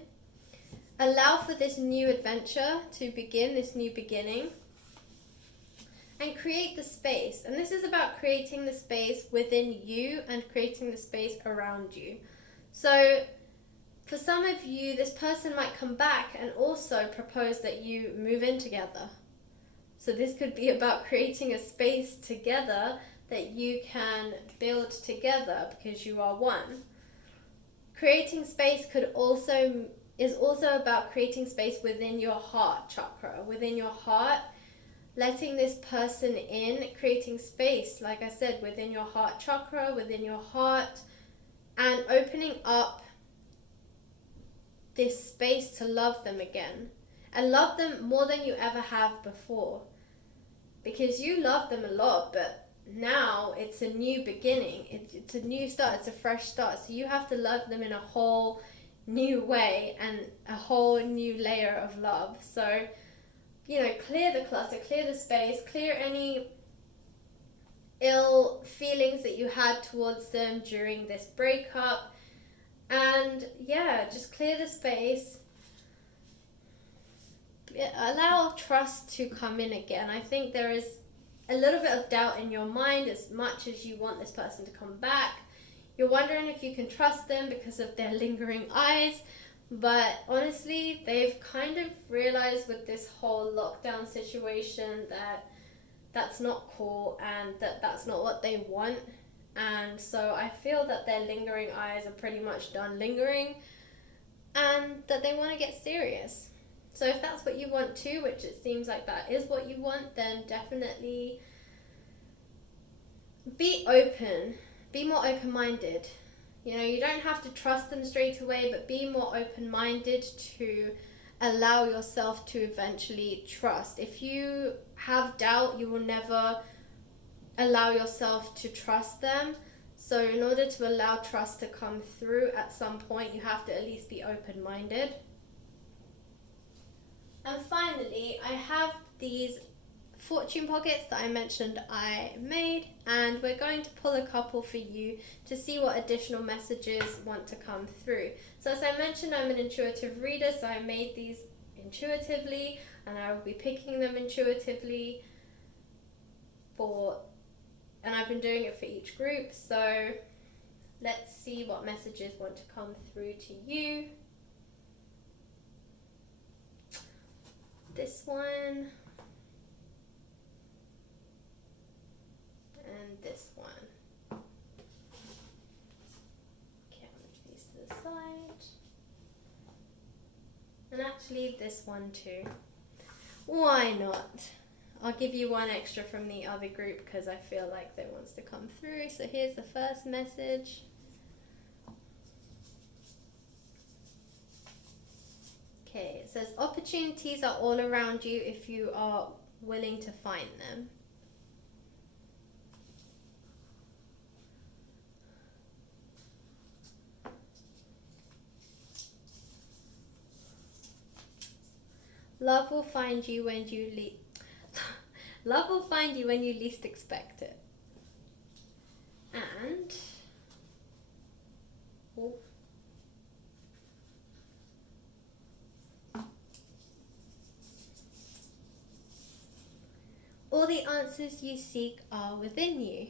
allow for this new adventure to begin, this new beginning, and create the space. And this is about creating the space within you and creating the space around you. So for some of you, this person might come back and also propose that you move in together. So this could be about creating a space together that you can build together because you are one. Creating space is also about creating space within your heart chakra, within your heart, letting this person in, creating space, like I said, within your heart chakra, within your heart, and opening up this space to love them again, and love them more than you ever have before, because you love them a lot, but now it's a new beginning, it's a new start, it's a fresh start, so you have to love them in a whole new way and a whole new layer of love. So, you know, clear the clutter, clear the space, clear any ill feelings that you had towards them during this breakup, and yeah, just clear the space. Allow trust to come in again. I think there is a little bit of doubt in your mind, as much as you want this person to come back. You're wondering if you can trust them because of their lingering eyes, but honestly, they've kind of realized with this whole lockdown situation that that's not cool and that that's not what they want. And so I feel that their lingering eyes are pretty much done lingering and that they want to get serious. So if that's what you want too, which it seems like that is what you want, then definitely be open. Be more open-minded. You know, you don't have to trust them straight away, but be more open-minded to allow yourself to eventually trust. If you have doubt, you will never allow yourself to trust them. So in order to allow trust to come through at some point, you have to at least be open-minded. And finally, I have these fortune pockets that I mentioned I made, and we're going to pull a couple for you to see what additional messages want to come through. So as I mentioned, I'm an intuitive reader, so I made these intuitively, and I will be picking them intuitively and I've been doing it for each group. So let's see what messages want to come through to you. This one. And this one. Okay, I'll move these to the side. And actually this one too. Why not? I'll give you one extra from the other group because I feel like that wants to come through. So here's the first message. Okay, it says opportunities are all around you if you are willing to find them. Love will find you when you Love will find you when you least expect it. And all the answers you seek are within you.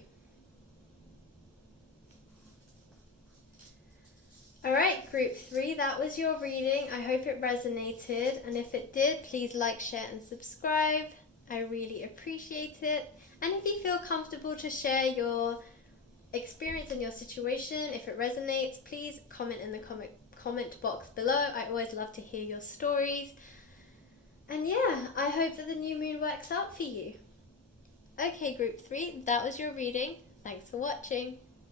Alright, group 3, that was your reading. I hope it resonated, and if it did, please like, share and subscribe. I really appreciate it. And if you feel comfortable to share your experience and your situation, if it resonates, please comment in the comment box below. I always love to hear your stories. And yeah, I hope that the new moon works out for you. Okay, group 3, that was your reading. Thanks for watching.